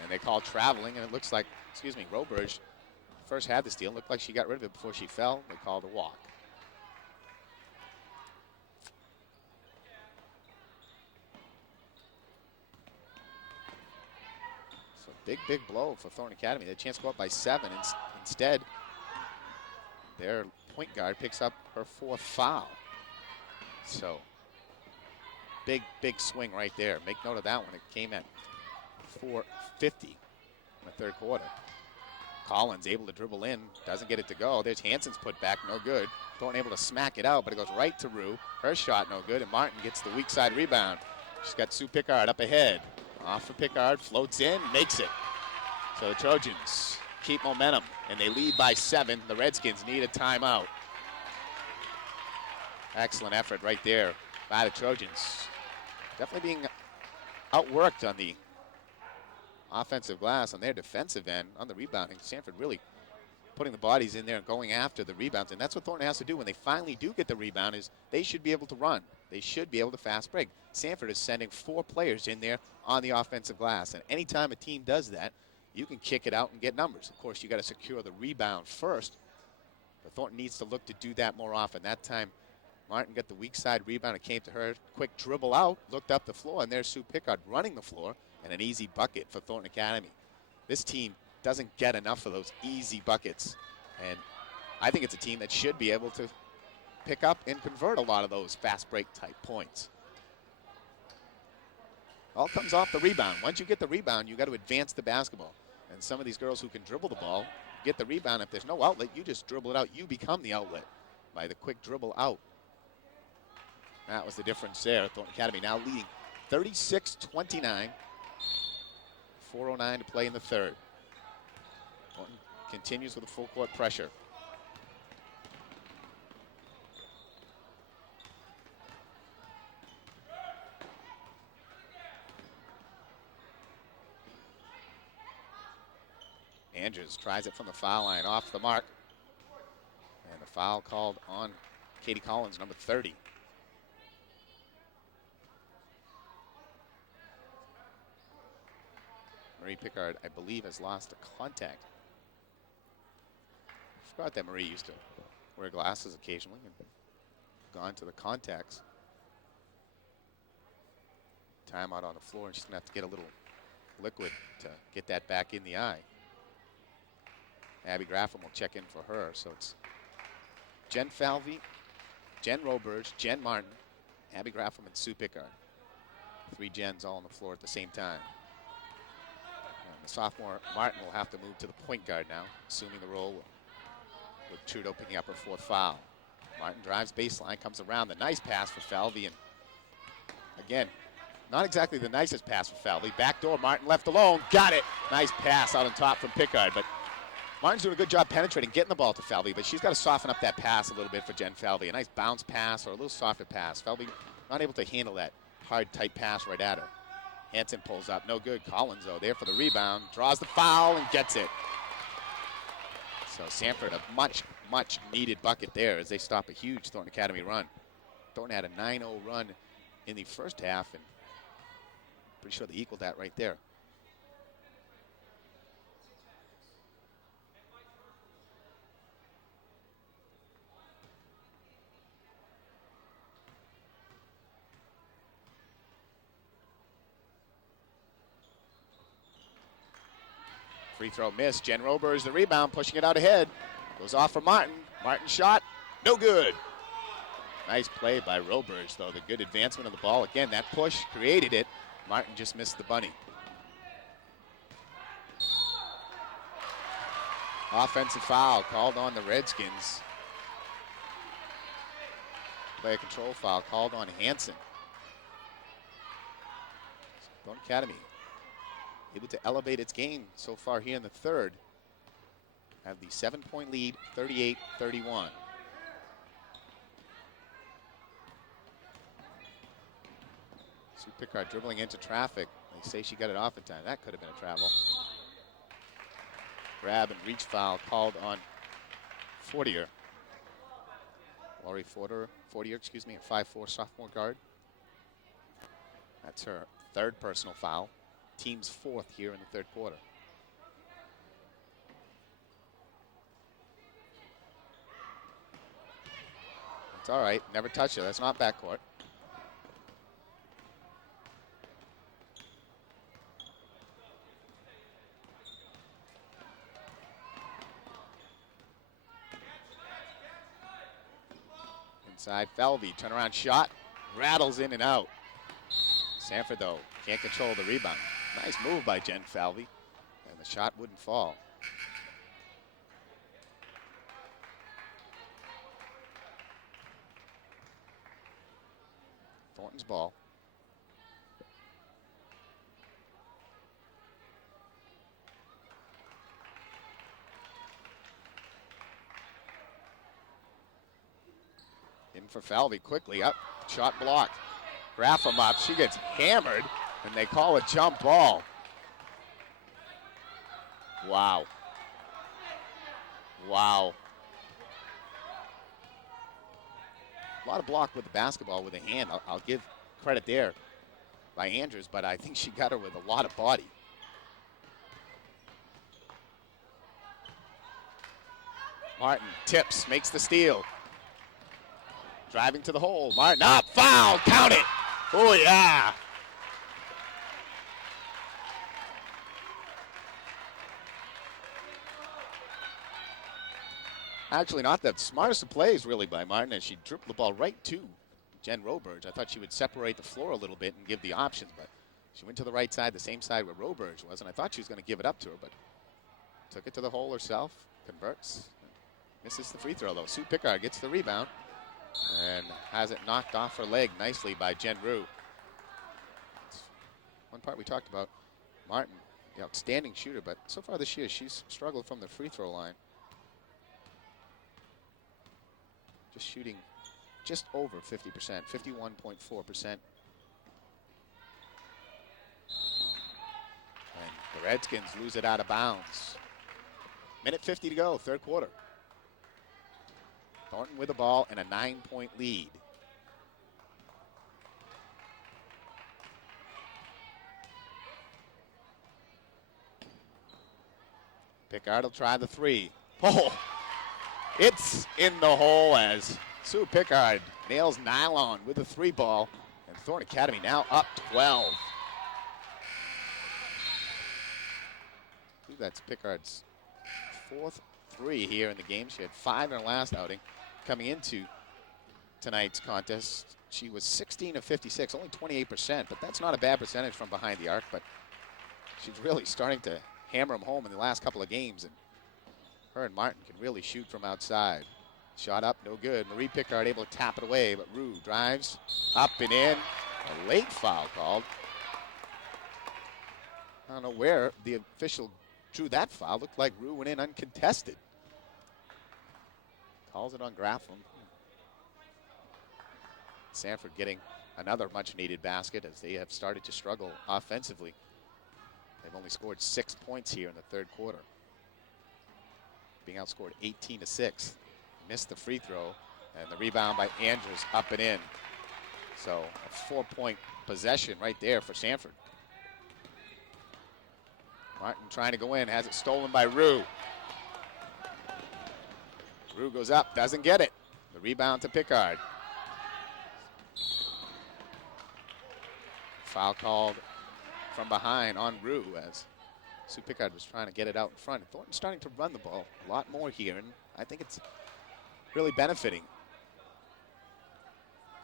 and they call traveling, and it looks like, Roberge first had the steal. Looked like she got rid of it before she fell. They called a walk. So big blow for Thornton Academy. They had a chance to go up by 7. Instead, their point guard picks up her 4th foul. So Big swing right there. Make note of that one. It came at 4:50 in the third quarter. Collins able to dribble in, doesn't get it to go. There's Hansen's put back, no good. Thornton able to smack it out, but it goes right to Rue. Her shot no good, and Martin gets the weak side rebound. She's got Sue Picard up ahead. Off for Picard, floats in, makes it. So the Trojans keep momentum, and they lead by 7. The Redskins need a timeout. Excellent effort right there by the Trojans. Definitely being outworked on the offensive glass, on their defensive end, on the rebounding. Sanford really putting the bodies in there and going after the rebounds, and that's what Thornton has to do when they finally do get the rebound, is they should be able to run. They should be able to fast break. Sanford is sending 4 players in there on the offensive glass, and anytime a team does that, you can kick it out and get numbers. Of course, you got to secure the rebound first, but Thornton needs to look to do that more often. That time, Martin got the weak side rebound. It came to her. Quick dribble out, looked up the floor, and there's Sue Picard running the floor, and an easy bucket for Thornton Academy. This team doesn't get enough of those easy buckets, and I think it's a team that should be able to pick up and convert a lot of those fast break type points. All comes off the rebound. Once you get the rebound, you got to advance the basketball. And some of these girls who can dribble the ball, get the rebound. If there's no outlet, you just dribble it out. You become the outlet by the quick dribble out. That was the difference there. Thornton Academy now leading 36-29. 4:09 to play in the third. Thornton continues with a full court pressure. Andrews tries it from the foul line, off the mark. And the foul called on Katie Collins, number 30. Marie Picard, I believe, has lost a contact. I forgot that Marie used to wear glasses occasionally and gone to the contacts. Timeout on the floor, and she's going to have to get a little liquid to get that back in the eye. Abby Graffam will check in for her. So it's Jen Falvey, Jen Roberge, Jen Martin, Abby Graffam, and Sue Picard. 3 Jens all on the floor at the same time. And the sophomore Martin will have to move to the point guard now, assuming the role with Trudeau picking up her 4th foul. Martin drives baseline, comes around. The nice pass for Falvey, and again, not exactly the nicest pass for Falvey. Backdoor, Martin left alone, got it. Nice pass out on top from Picard, but Martin's doing a good job penetrating, getting the ball to Falvey, but she's got to soften up that pass a little bit for Jen Falvey. A nice bounce pass or a little softer pass. Falvey not able to handle that hard, tight pass right at her. Hansen pulls up, no good. Collins, though, there for the rebound, draws the foul and gets it. So Sanford, a much needed bucket there as they stop a huge Thornton Academy run. Thornton had a 9-0 run in the first half, and pretty sure they equaled that right there. Free throw missed. Jen Roberge the rebound, pushing it out ahead. Goes off for Martin. Martin shot, no good. Nice play by Roberge, though. The good advancement of the ball. Again, that push created it. Martin just missed the bunny. Offensive foul called on the Redskins. Player control foul called on Hansen. Thornton Academy able to elevate its game so far here in the third. Have the 7-point lead, 38-31. Sue Picard dribbling into traffic. They say she got it off in time. That could have been a travel. Grab and reach foul called on Fortier. Laurie Fortier, a 5'4" sophomore guard. That's her 3rd personal foul. Team's 4th here in the 3rd quarter. It's all right. Never touch it. That's not backcourt. Inside, Falvey, turnaround shot, rattles in and out. Sanford, though, can't control the rebound. Nice move by Jen Falvey, and the shot wouldn't fall. Thornton's ball. In for Falvey, quickly up, shot blocked. Graffam up, she gets hammered, and they call a jump ball. Wow. Wow. A lot of block with the basketball with a hand. I'll give credit there by Andrews, but I think she got her with a lot of body. Martin tips, makes the steal. Driving to the hole. Martin up, foul, count it. Oh, yeah. Actually, not the smartest of plays, really, by Martin, as she dribbled the ball right to Jen Roberge. I thought she would separate the floor a little bit and give the options, but she went to the right side, the same side where Roberge was, and I thought she was going to give it up to her, but took it to the hole herself, converts, misses the free throw, though. Sue Picard gets the rebound and has it knocked off her leg nicely by Jen Rue. That's one part we talked about. Martin, the outstanding shooter, but so far this year she's struggled from the free throw line. Just shooting just over 50%, 51.4%. And the Redskins lose it out of bounds. Minute 50 to go, third quarter. Thornton with the ball and a 9-point lead. Picard will try the three. Oh, it's in the hole as Sue Picard nails Nylon with a three ball. And Thornton Academy now up 12. I believe that's Picard's fourth three here in the game. She had 5 in her last outing. Coming into tonight's contest, she was 16 of 56, only 28%, but that's not a bad percentage from behind the arc, but she's really starting to hammer them home in the last couple of games, and her and Martin can really shoot from outside. Shot up, no good. Marie Picard able to tap it away, but Rue drives up and in. A late foul called. I don't know where the official drew that foul. Looked like Rue went in uncontested. Calls it on Graffam. Sanford getting another much-needed basket as they have started to struggle offensively. They've only scored 6 points here in the third quarter. Being outscored 18-6. Missed the free throw, and the rebound by Andrews up and in. So a 4-point possession right there for Sanford. Martin trying to go in, has it stolen by Rue. Rue goes up, doesn't get it. The rebound to Picard. Foul called from behind on Rue as Sue Picard was trying to get it out in front. Thornton's starting to run the ball a lot more here, and I think it's really benefiting.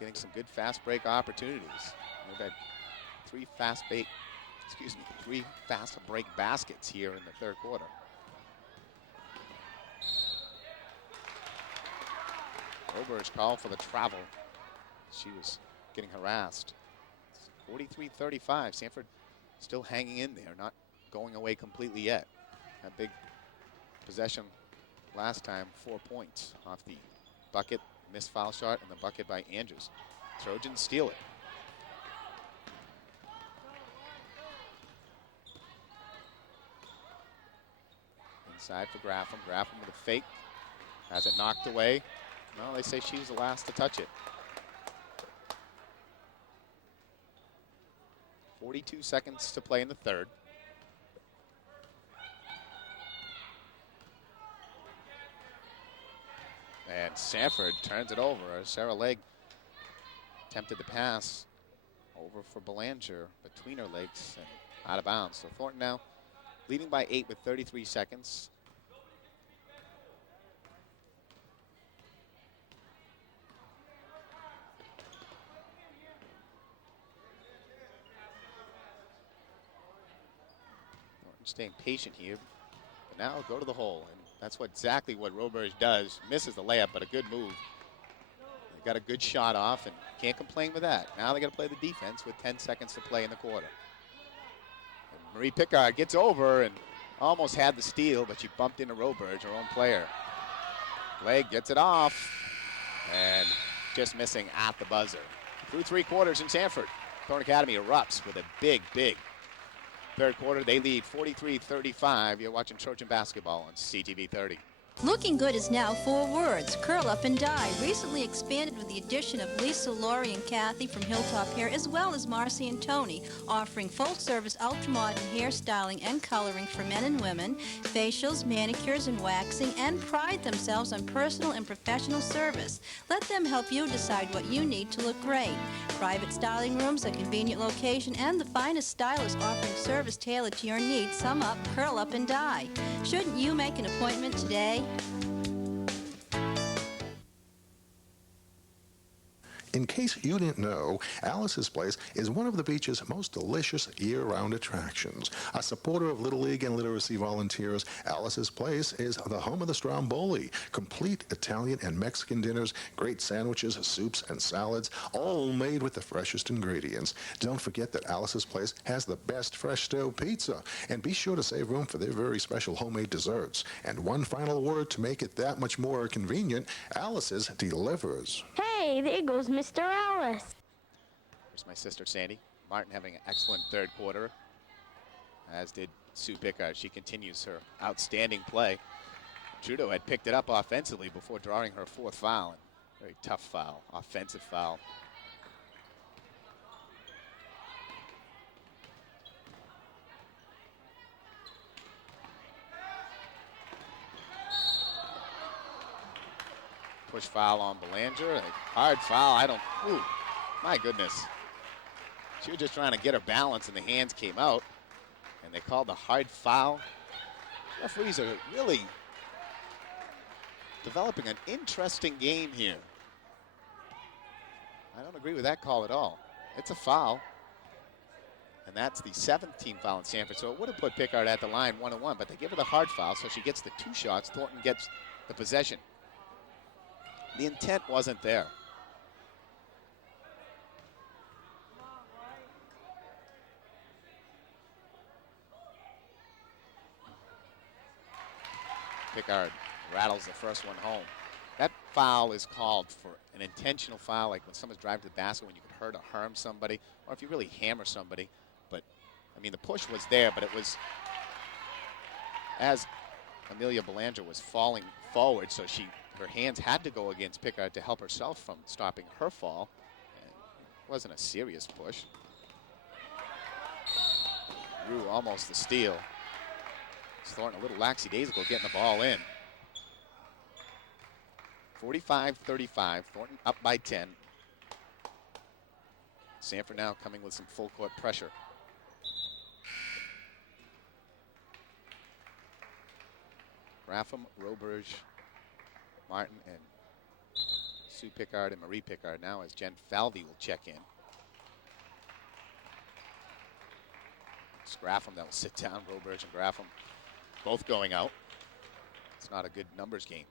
Getting some good fast break opportunities. We've had three fast break baskets here in the third quarter. Roberge called for the travel. She was getting harassed. 43-35. Sanford still hanging in there, not going away completely yet. That big possession last time, 4 points off the bucket, missed foul shot, and the bucket by Andrews. Trojans steal it. Inside for Graffam. Graffam with a fake. Has it knocked away. Well, they say she was the last to touch it. 42 seconds to play in the third. And Sanford turns it over. Sarah Legg attempted the pass over for Belanger between her legs and out of bounds. So Thornton now leading by 8 with 33 seconds. staying patient here. But now go to the hole, and that's exactly what Roberge does. Misses the layup, but a good move. They got a good shot off, and can't complain with that. Now they got to play the defense with 10 seconds to play in the quarter. And Marie Picard gets over and almost had the steal, but she bumped into Roberge, her own player. Leg gets it off, and just missing at the buzzer. Through 3 quarters in Sanford. Thorne Academy erupts with a big, big third quarter. They lead 43-35. You're watching Trojan basketball on CTV 30. Looking good is now 4 words. Curl Up and Dye, recently expanded with the addition of Lisa, Lori, and Kathy from Hilltop Hair, as well as Marcy and Tony, offering full-service ultra-modern hairstyling and coloring for men and women, facials, manicures, and waxing, and pride themselves on personal and professional service. Let them help you decide what you need to look great. Private styling rooms, a convenient location, and the finest stylists offering service tailored to your needs sum up Curl Up and Dye. Shouldn't you make an appointment today? In case you didn't know, Alice's Place is one of the beach's most delicious year-round attractions. A supporter of Little League and literacy volunteers, Alice's Place is the home of the Stromboli. Complete Italian and Mexican dinners, great sandwiches, soups, and salads, all made with the freshest ingredients. Don't forget that Alice's Place has the best fresh stove pizza. And be sure to save room for their very special homemade desserts. And one final word to make it that much more convenient, Alice's delivers. Hey, there goes Mr. Alice. Here's my sister Sandy. Martin having an excellent third quarter, as did Sue Picard. She continues her outstanding play. Trudeau had picked it up offensively before drawing her 4th foul. Very tough foul, offensive foul. Push foul on Belanger. A hard foul. Ooh, my goodness. She was just trying to get her balance, and the hands came out, and they called the hard foul. Referees are really developing an interesting game here. I don't agree with that call at all. It's a foul, and that's the 17th foul in Sanford, so it would have put Picard at the line 1-1, but they give her the hard foul, so she gets the 2 shots. Thornton gets the possession. The intent wasn't there. Picard rattles the first one home. That foul is called for an intentional foul, like when someone's driving to the basket when you could hurt or harm somebody, or if you really hammer somebody. But, I mean, the push was there, but it was as Amelia Belanger was falling forward, so her hands had to go against Picard to help herself from stopping her fall. And it wasn't a serious push. Rue almost the steal. Thornton a little lackadaisical getting the ball in. 45-35, Thornton up by 10. Sanford now coming with some full court pressure. Graffam, Roberge, Martin, and Sue Picard and Marie Picard now as Jen Falvey will check in. It's Graffam that will sit down. Roberge and Graffam both going out. It's not a good numbers game.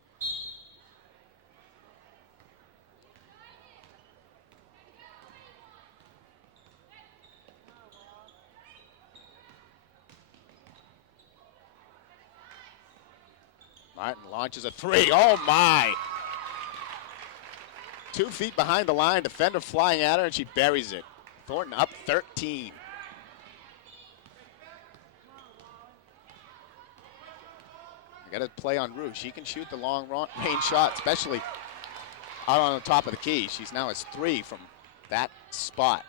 Martin launches a 3. Oh my! 2 feet behind the line, defender flying at her, and she buries it. Thornton up 13. You got to play on Rue. She can shoot the long range shot, especially out on the top of the key. She's now has 3 from that spot.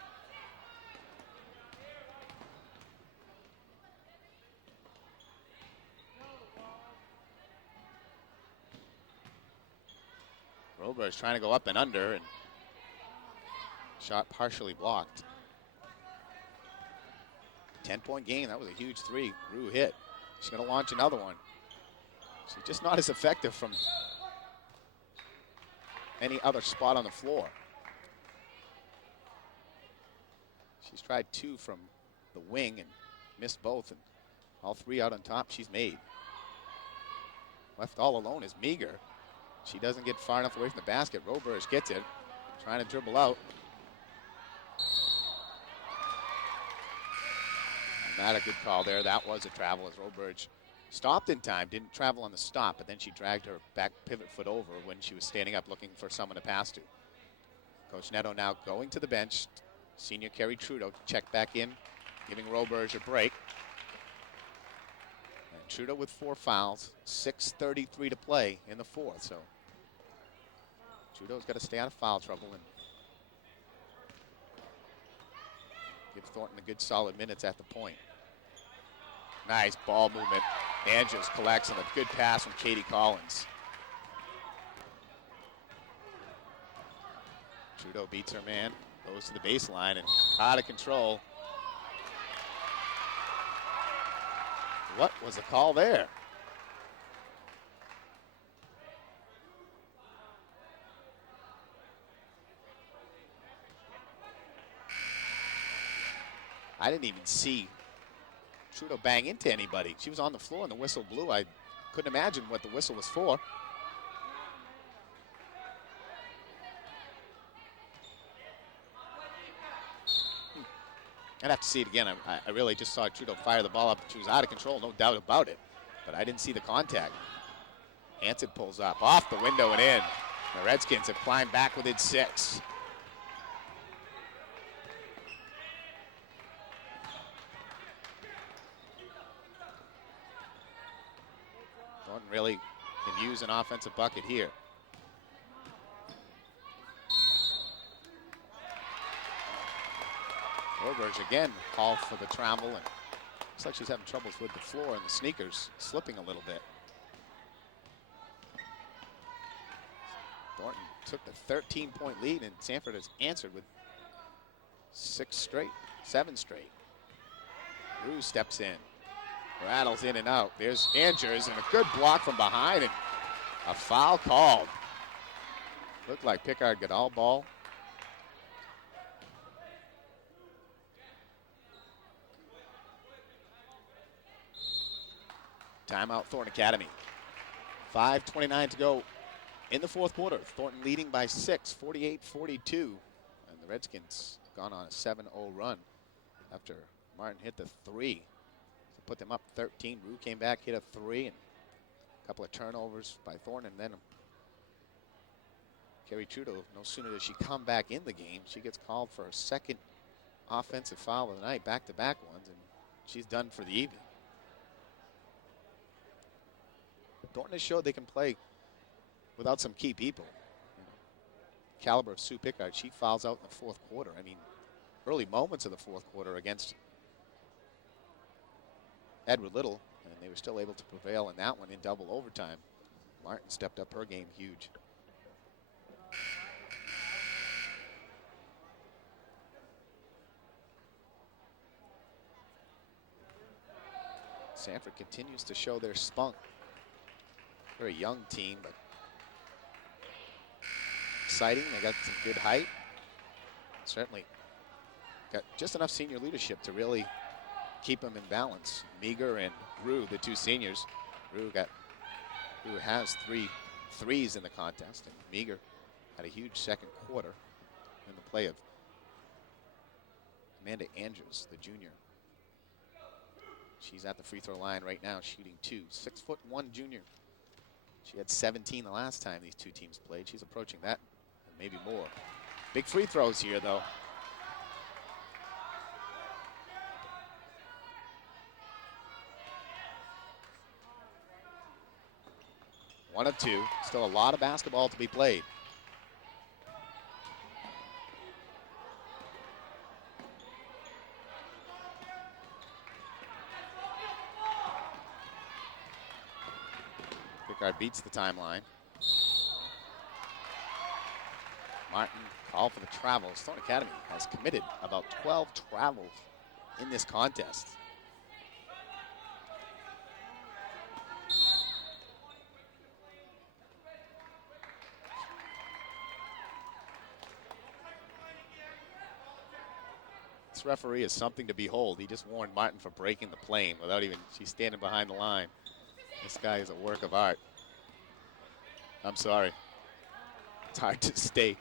Roberge trying to go up and under, and shot partially blocked. 10-point game. That was a huge 3. Rue hit. She's going to launch another one. She's just not as effective from any other spot on the floor. She's tried 2 from the wing and missed both, and All three out on top, she's made. Left all alone is Meager. She doesn't get far enough away from the basket. Roberge gets it, trying to dribble out. Not a good call there. That was a travel as Roberge stopped in time, didn't travel on the stop, but then she dragged her back pivot foot over when she was standing up looking for someone to pass to. Coach Neto now going to the bench. Senior Kerry Trudeau to check back in, giving Roberge a break. And Trudeau with 4 fouls, 6:33 to play in the fourth, so Trudeau's got to stay out of foul trouble and give Thornton a good solid minutes at the point. Nice ball movement. Andrews collects on a good pass from Katie Collins. Trudeau beats her man, goes to the baseline and out of control. What was the call there? I didn't even see Trudeau bang into anybody. She was on the floor and the whistle blew. I couldn't imagine what the whistle was for. I'd have to see it again. I really just saw Trudeau fire the ball up. She was out of control, no doubt about it. But I didn't see the contact. Hanson pulls up, off the window and in. The Redskins have climbed back within 6. Thornton really can use an offensive bucket here. Roberge again called for the travel, and looks like she's having troubles with the floor and the sneakers slipping a little bit. Thornton took the 13-point lead, and Sanford has answered with 7 straight. Rue steps in, rattles in and out. There's Andrews, and a good block from behind, and a foul called. Looked like Picard got all ball. Timeout, Thornton Academy. 5:29 to go in the fourth quarter. Thornton leading by 6, 48-42. And the Redskins gone on a 7-0 run after Martin hit the 3 to put them up 13. Rue came back, hit a 3, and a couple of turnovers by Thornton. And then Kerry Trudeau, no sooner does she come back in the game, she gets called for her second offensive foul of the night, back-to-back ones, and she's done for the evening. Thornton has showed they can play without some key people. Caliber of Sue Picard, she fouls out in the fourth quarter. I mean, early moments of the fourth quarter against Edward Little, and they were still able to prevail in that one in double overtime. Martin stepped up her game huge. Sanford continues to show their spunk. Very young team, but exciting. They got some good height. Certainly got just enough senior leadership to really keep them in balance. Meager and Rue, the 2 seniors. Rue has 3 threes in the contest, and Meager had a huge second quarter in the play of Amanda Andrews, the junior. She's at the free throw line right now, shooting 2. 6'1" junior. She had 17 the last time these two teams played. She's approaching that, and maybe more. Big free throws here, though. One of 2. Still a lot of basketball to be played. Picard beats the timeline. Martin called for the travels. Thornton Academy has committed about 12 travels in this contest. This referee is something to behold. He just warned Martin for breaking the plane without even, she's standing behind the line. This guy is a work of art. I'm sorry. It's hard to stay.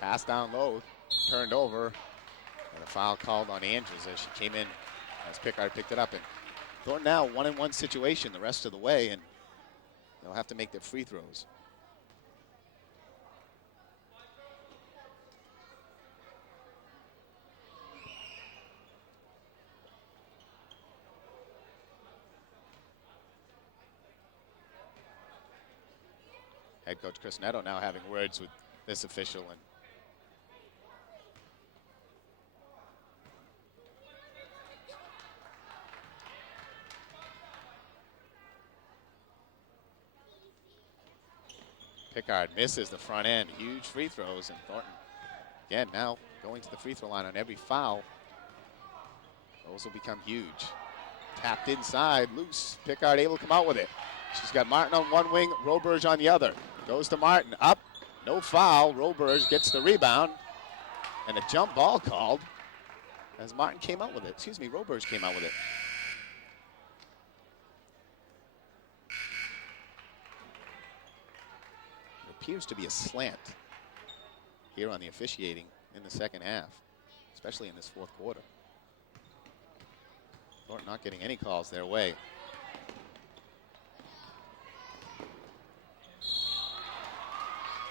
Pass down low, turned over, and a foul called on Andrews as she came in as Picard picked it up. And Thornton now 1-on-1 situation the rest of the way, and they'll have to make their free throws. Head coach Chris Netto now having words with this official. And Picard misses the front end. Huge free throws, and Thornton again now going to the free throw line on every foul. Those will become huge. Tapped inside, loose. Picard able to come out with it. She's got Martin on one wing, Roberge on the other. Goes to Martin, up, no foul. Roberge gets the rebound, and a jump ball called as Martin came out with it. Excuse me, Roberge came out with it. It appears to be a slant here on the officiating in the second half, especially in this fourth quarter. Thornton not getting any calls their way.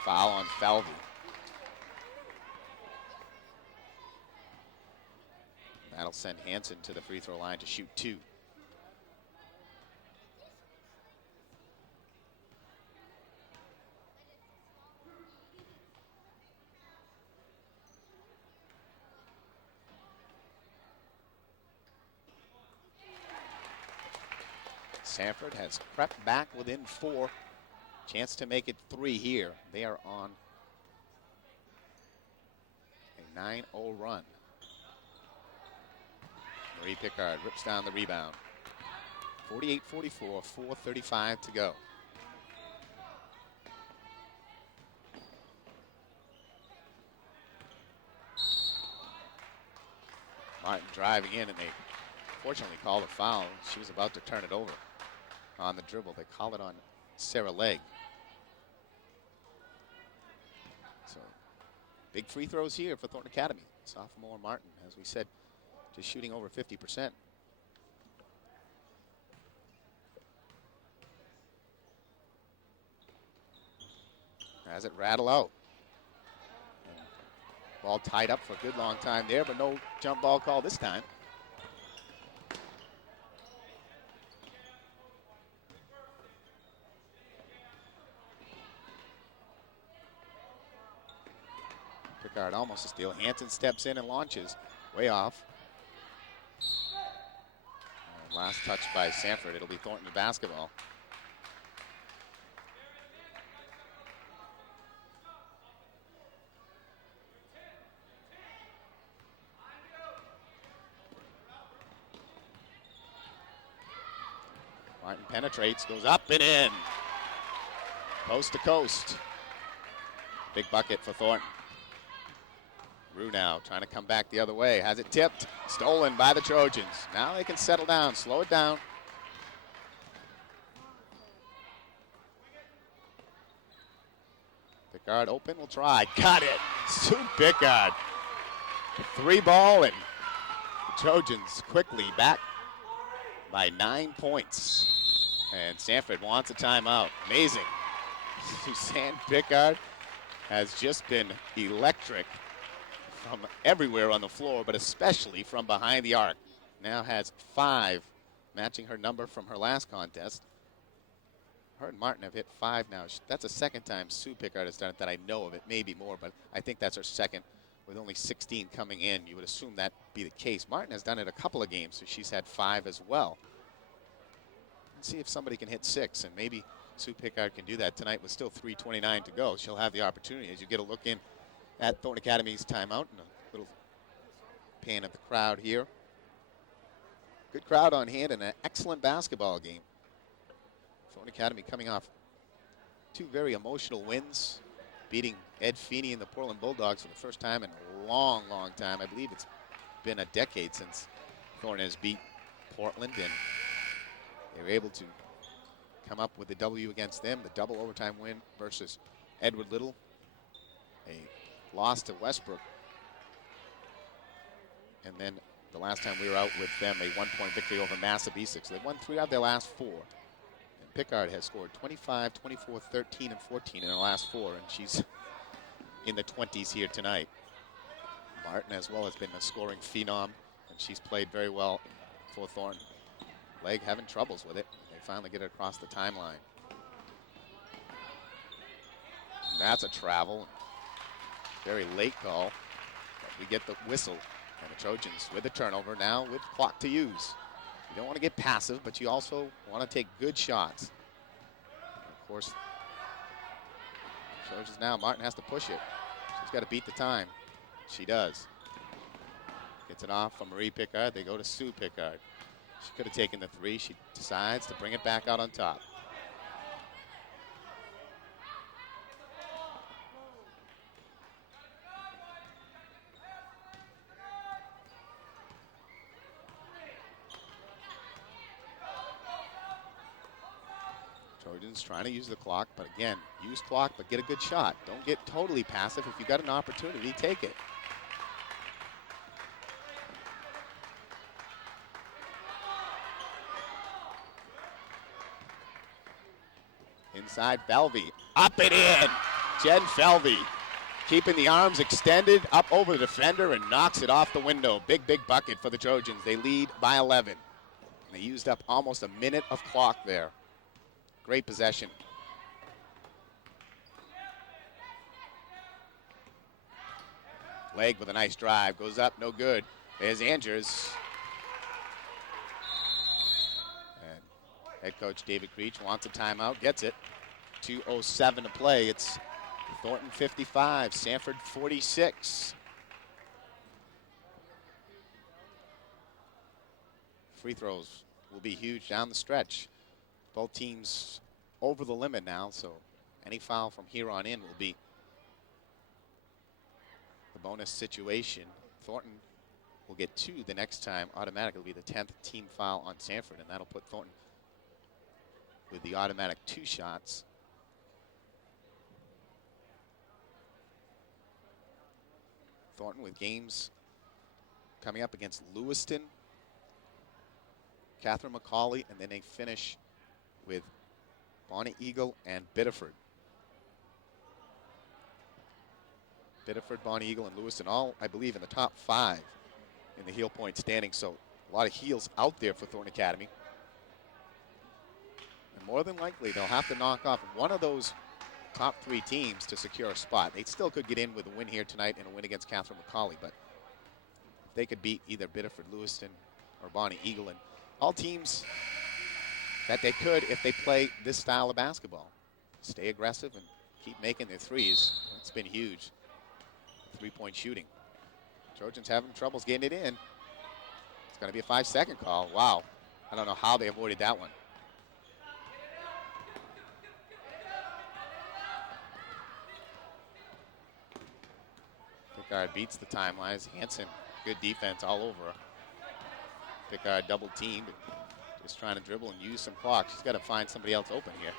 Foul on Falvey. That'll send Hansen to the free throw line to shoot 2. Sanford has crept back within 4. Chance to make it 3 here. They are on a 9-0 run. Marie Picard rips down the rebound. 48-44, 4:35 to go. Martin driving in, and they fortunately called a foul. She was about to turn it over on the dribble. They call it on Sarah Legg. So big free throws here for Thornton Academy. Sophomore Martin, as we said, just shooting over 50%. Has it rattle out. Ball tied up for a good long time there, but no jump ball call this time. Picard almost a steal. Hansen steps in and launches. Way off. And last touch by Sanford. It'll be Thornton to basketball. Martin penetrates, goes up and in. Coast to coast. Big bucket for Thornton. Rue now trying to come back the other way. Has it tipped. Stolen by the Trojans. Now they can settle down, slow it down. Picard open, will try. Got it. Sue Picard. 3 ball, and the Trojans quickly back by 9 points. And Sanford wants a timeout. Amazing. Suzanne Picard has just been electric from everywhere on the floor, but especially from behind the arc. Now has 5, matching her number from her last contest. Her and Martin have hit 5 now. That's the second time Sue Picard has done it that I know of. It may be more, but I think that's her second. With only 16 coming in, you would assume that be the case. Martin has done it a couple of games, so she's had 5 as well. Let's see if somebody can hit 6, and maybe Sue Picard can do that tonight with still 3:29 to go. She'll have the opportunity as you get a look in at Thornton Academy's timeout, and a little pan of the crowd here. Good crowd on hand and an excellent basketball game. Thornton Academy coming off 2 very emotional wins beating Ed Feeney and the Portland Bulldogs for the first time in a long, long time. I believe it's been a decade since Thornton has beat Portland, and they were able to come up with the W against them, the double overtime win versus Edward Little, a loss to Westbrook. And then the last time we were out with them, a 1-point victory over Massive E6. So they've won 3 out of their last 4. And Picard has scored 25, 24, 13, and 14 in her last 4, and she's in the 20s here tonight. Martin as well has been a scoring phenom, and she's played very well for Thornton. Legg having troubles with it. They finally get it across the timeline. And that's a travel. Very late call, but we get the whistle. And the Trojans with the turnover now with clock to use. You don't want to get passive, but you also want to take good shots. And of course, Trojans now, Martin has to push it. She's got to beat the time. She does. Gets it off from Marie Picard. They go to Sue Picard. She could have taken the 3. She decides to bring it back out on top. Trojans trying to use the clock, but again, use clock, but get a good shot. Don't get totally passive. If you got an opportunity, take it. Inside Felvey, up and in. Jen Felvey keeping the arms extended up over the defender and knocks it off the window. Big, big bucket for the Trojans. They lead by 11. And they used up almost a minute of clock there. Great possession. Legg with a nice drive. Goes up, no good. There's Andrews. And head coach David Creech wants a timeout, gets it. 2:07 to play. It's Thornton 55, Sanford 46. Free throws will be huge down the stretch. Both teams over the limit now, so any foul from here on in will be the bonus situation. Thornton will get 2 the next time. Automatically will be the 10th team foul on Sanford, and that'll put Thornton with the automatic 2 shots. Thornton with games coming up against Lewiston, Catherine McCauley, and then they finish with Bonnie Eagle and Biddeford. Biddeford, Bonnie Eagle, and Lewiston, all, I believe, in the top 5 in the heel point standing. So a lot of heels out there for Thornton Academy. And more than likely, they'll have to knock off one of those top 3 teams to secure a spot. They still could get in with a win here tonight and a win against Catherine McCauley, but they could beat either Biddeford, Lewiston, or Bonnie Eagle, and all teams that they could if they play this style of basketball. Stay aggressive and keep making their threes. It's been huge. 3-point shooting. Trojans having troubles getting it in. It's going to be a 5-second call. Wow. I don't know how they avoided that one. Picard beats the timelines. Hansen, good defense all over. Picard double teamed. Just trying to dribble and use some clock. She's got to find somebody else open here.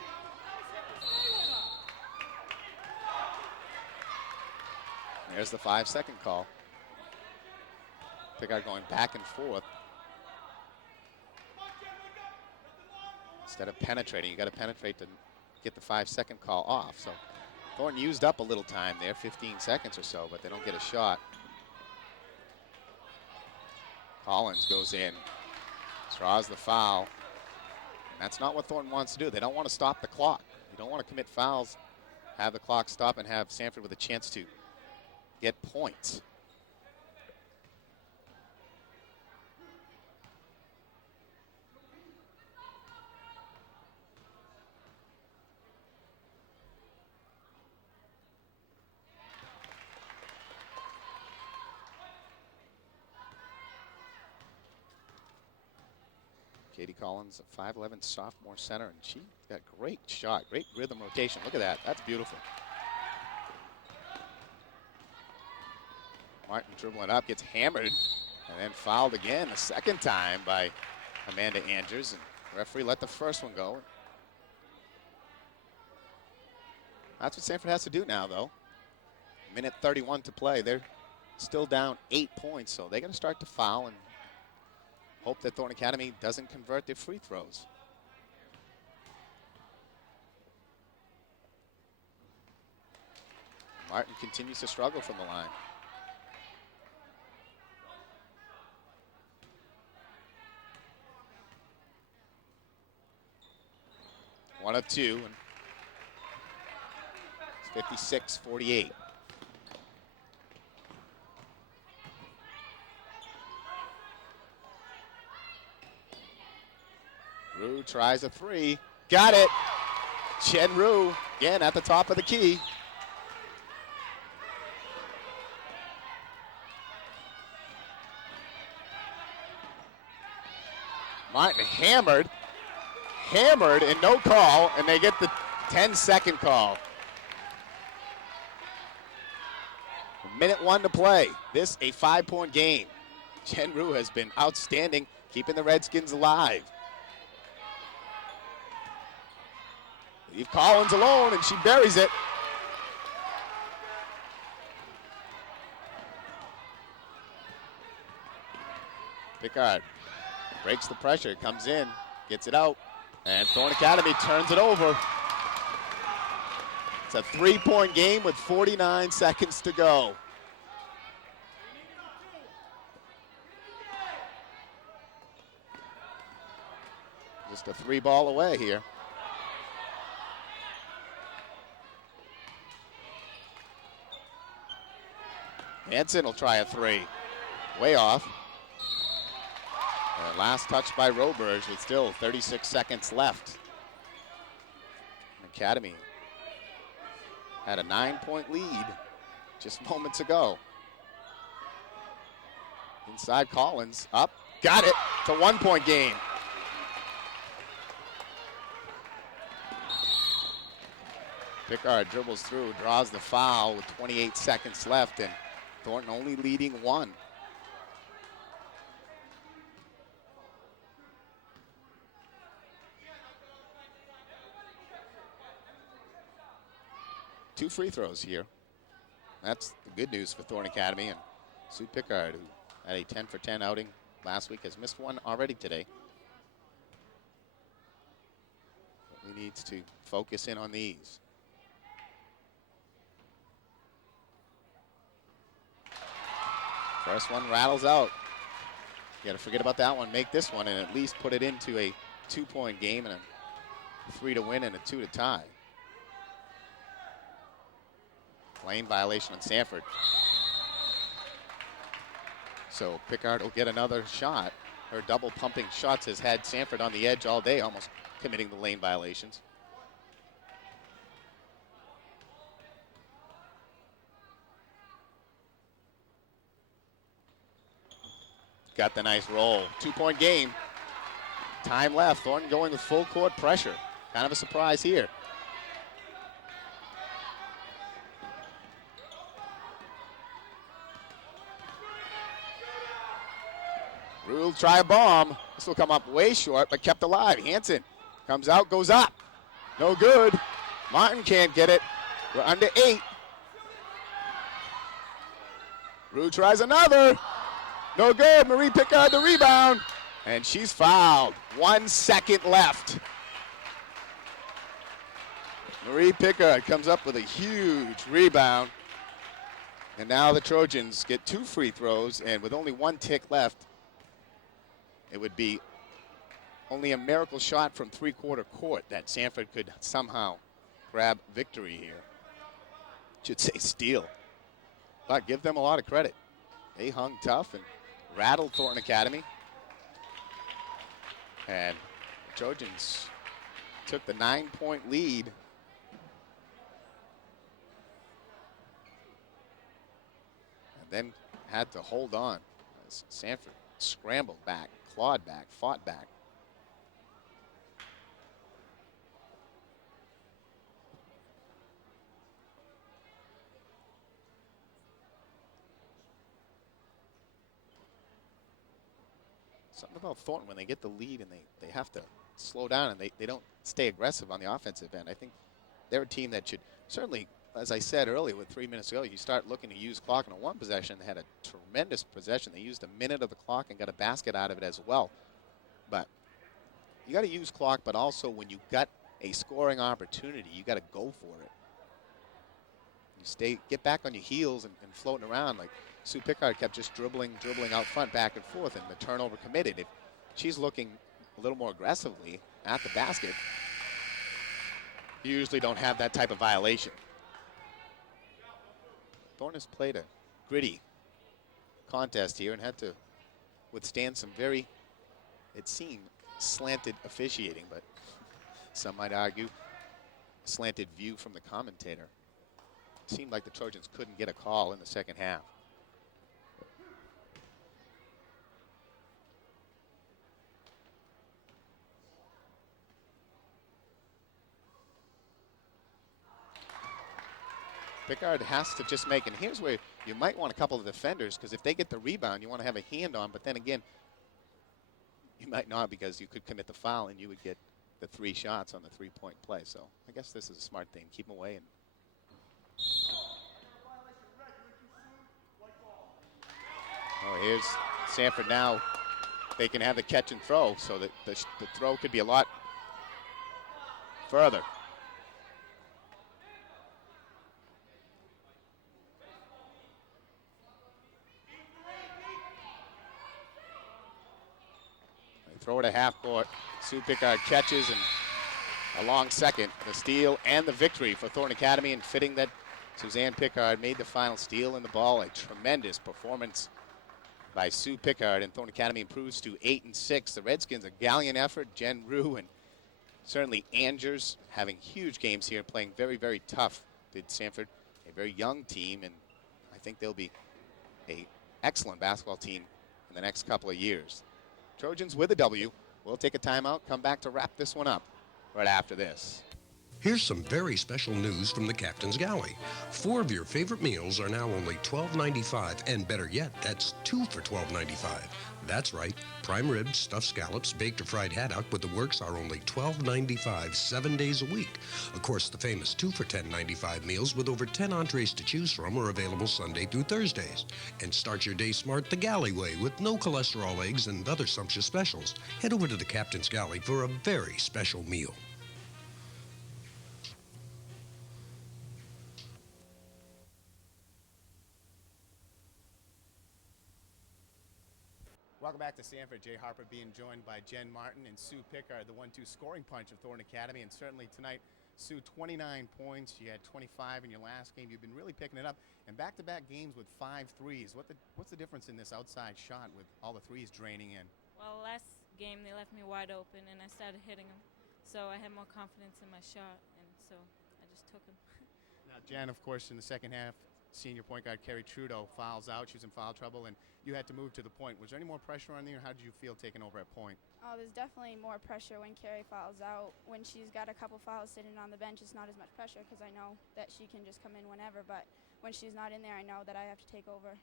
There's the 5-second call. Picard going back and forth. Instead of penetrating, you got to penetrate to get the 5-second call off. So Thornton used up a little time there, 15 seconds or so, but they don't get a shot. Collins goes in, draws the foul. And that's not what Thornton wants to do. They don't want to stop the clock. You don't want to commit fouls, have the clock stop, and have Sanford with a chance to get points. Katie Collins, a 5'11" sophomore center, and she got great shot, great rhythm rotation. Look at that. That's beautiful. Martin dribbling up, gets hammered, and then fouled again the second time by Amanda Andrews. And the referee let the first one go. That's what Sanford has to do now, though. Minute 31 to play. They're still down 8 points, so they got to start to foul and hope that Thornton Academy doesn't convert their free throws. Martin continues to struggle from the line. One of two, and it's 56-48. Rue tries a three. Got it. Chen Rue again at the top of the key. Martin hammered and no call, and they get the 10-second call. Minute 1 to play. This a 5-point game. Chen Rue has been outstanding, keeping the Redskins alive. Leave Collins alone, and she buries it. Picard breaks the pressure, comes in, gets it out, and Thornton Academy turns it over. It's a 3-point game with 49 seconds to go. Just a 3-ball away here. Hanson will try a three. Way off. Last touch by Roberge with still 36 seconds left. Academy had a 9-point lead just moments ago. Inside Collins, up, got it. It's a 1-point game. Picard dribbles through, draws the foul with 28 seconds left, and Thornton only leading 1. Two free throws here. That's the good news for Thornton Academy. And Sue Picard, who had a 10 for 10 outing last week, has missed one already today. But he needs to focus in on these. First one rattles out. You got to forget about that one. Make this one and at least put it into a 2-point game and a 3 to win and a 2 to tie. Lane violation on Sanford. So Picard will get another shot. Her double pumping shots has had Sanford on the edge all day, almost committing the lane violations. Got the nice roll. 2-point game. Time left. Thornton going with full court pressure. Kind of a surprise here. Rule try a bomb. This will come up way short, but kept alive. Hanson comes out, goes up. No good. Martin can't get it. We're under 8. Rue tries another. No good. Marie Picard the rebound. And she's fouled. 1 second left. Marie Picard comes up with a huge rebound. And now the Trojans get 2 free throws, and with only 1 tick left, it would be only a miracle shot from 3-quarter court that Sanford could somehow grab victory here. Should say steal. But give them a lot of credit. They hung tough and rattled Thornton Academy. And the Trojans took the 9-point lead. And then had to hold on as Sanford scrambled back, clawed back, fought back. Something about Thornton when they get the lead and they have to slow down and they don't stay aggressive on the offensive end. I think they're a team that should certainly, as I said earlier, with 3 minutes to go, you start looking to use clock in a one possession. They had a tremendous possession. They used a minute of the clock and got a basket out of it as well. But you got to use clock, but also when you got a scoring opportunity, you got to go for it. You get back on your heels and floating around. Like Sue Picard kept just dribbling out front, back and forth, and the turnover committed. If she's looking a little more aggressively at the basket, you usually don't have that type of violation. Thornton has played a gritty contest here and had to withstand some very, it seemed, slanted officiating, but some might argue slanted view from the commentator. It seemed like the Trojans couldn't get a call in the second half. Picard has to just make, and here's where you might want a couple of defenders, because if they get the rebound, you want to have a hand on, but then again, you might not, because you could commit the foul and you would get the 3 shots on the 3-point play. So I guess this is a smart thing. Keep them away. And oh, here's Sanford now. They can have the catch and throw, so that the throw could be a lot further. Throw it at half court. Sue Picard catches, and a long second. The steal and the victory for Thornton Academy, and fitting that Suzanne Picard made the final steal in the ball. A tremendous performance by Sue Picard, and Thornton Academy improves to 8-6. The Redskins, a gallant effort. Jen Rue and certainly Angers having huge games here, playing very, very tough. Did Sanford, a very young team, and I think they'll be an excellent basketball team in the next couple of years. Trojans with a W. We'll take a timeout, come back to wrap this one up right after this. Here's some very special news from the Captain's Galley. 4 of your favorite meals are now only $12.95, and better yet, that's 2 for $12.95. That's right, prime ribs, stuffed scallops, baked or fried haddock with the works are only $12.95 7 days a week. Of course, the famous 2 for $10.95 meals with over 10 entrees to choose from are available Sunday through Thursdays. And start your day smart the Galley way with no cholesterol eggs and other sumptuous specials. Head over to the Captain's Galley for a very special meal. Welcome back to Sanford. Jay Harper being joined by Jen Martin and Sue Picard, the 1-2 scoring punch of Thornton Academy. And certainly tonight, Sue, 29 points. You had 25 in your last game. You've been really picking it up. And back-to-back games with 5 threes. What's the difference in this outside shot with all the threes draining in? Well, last game they left me wide open, and I started hitting them. So I had more confidence in my shot, and so I just took them. Now, Jen, of course, in the second half, senior point guard Carrie Trudeau fouls out. She was in foul trouble, and you had to move to the point. Was there any more pressure on you, or how did you feel taking over at point? Oh, there's definitely more pressure when Carrie fouls out. When she's got a couple fouls sitting on the bench, it's not as much pressure because I know that she can just come in whenever. But when she's not in there, I know that I have to take over.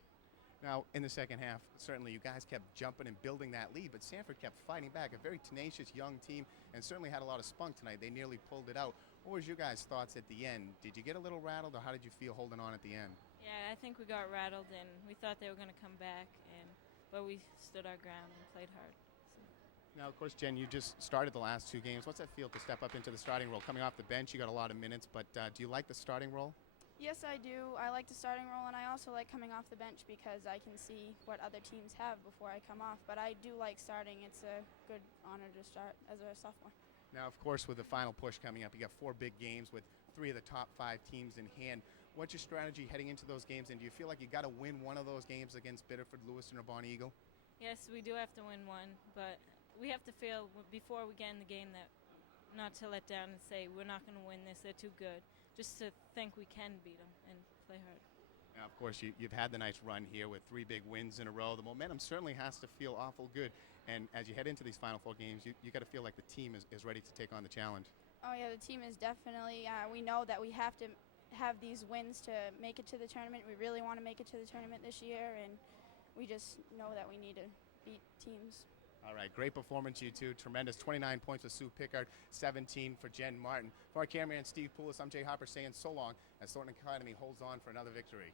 Now, in the second half, certainly you guys kept jumping and building that lead, but Sanford kept fighting back. A very tenacious young team, and certainly had a lot of spunk tonight. They nearly pulled it out. What was your guys' thoughts at the end? Did you get a little rattled, or how did you feel holding on at the end? Yeah, I think we got rattled, and we thought they were going to come back, but we stood our ground and played hard. So. Now, of course, Jen, you just started the last 2 games. What's that feel to step up into the starting role? Coming off the bench, you got a lot of minutes, but do you like the starting role? Yes, I do. I like the starting role, and I also like coming off the bench because I can see what other teams have before I come off. But I do like starting. It's a good honor to start as a sophomore. Now, of course, with the final push coming up, you got 4 big games with 3 of the top 5 teams in hand. What's your strategy heading into those games, and do you feel like you got to win one of those games against Biddeford, Lewiston, or Bonnie Eagle? Yes, we do have to win one, but we have to feel before we get in the game that not to let down and say we're not going to win this, they're too good. Just to think we can beat them and play hard. Now, of course, you've had the nice run here with 3 big wins in a row. The momentum certainly has to feel awful good, and as you head into these final 4 games, you got to feel like the team is ready to take on the challenge. Oh, yeah, the team is definitely, we know that we have to have these wins to make it to the tournament. We really want to make it to the tournament this year, and we just know that we need to beat teams. All right, great performance, you two. Tremendous. 29 points for Sue Picard, 17 for Jen Martin. For our cameraman Steve Poulos, I'm Jay Harper saying so long as Thornton Academy holds on for another victory.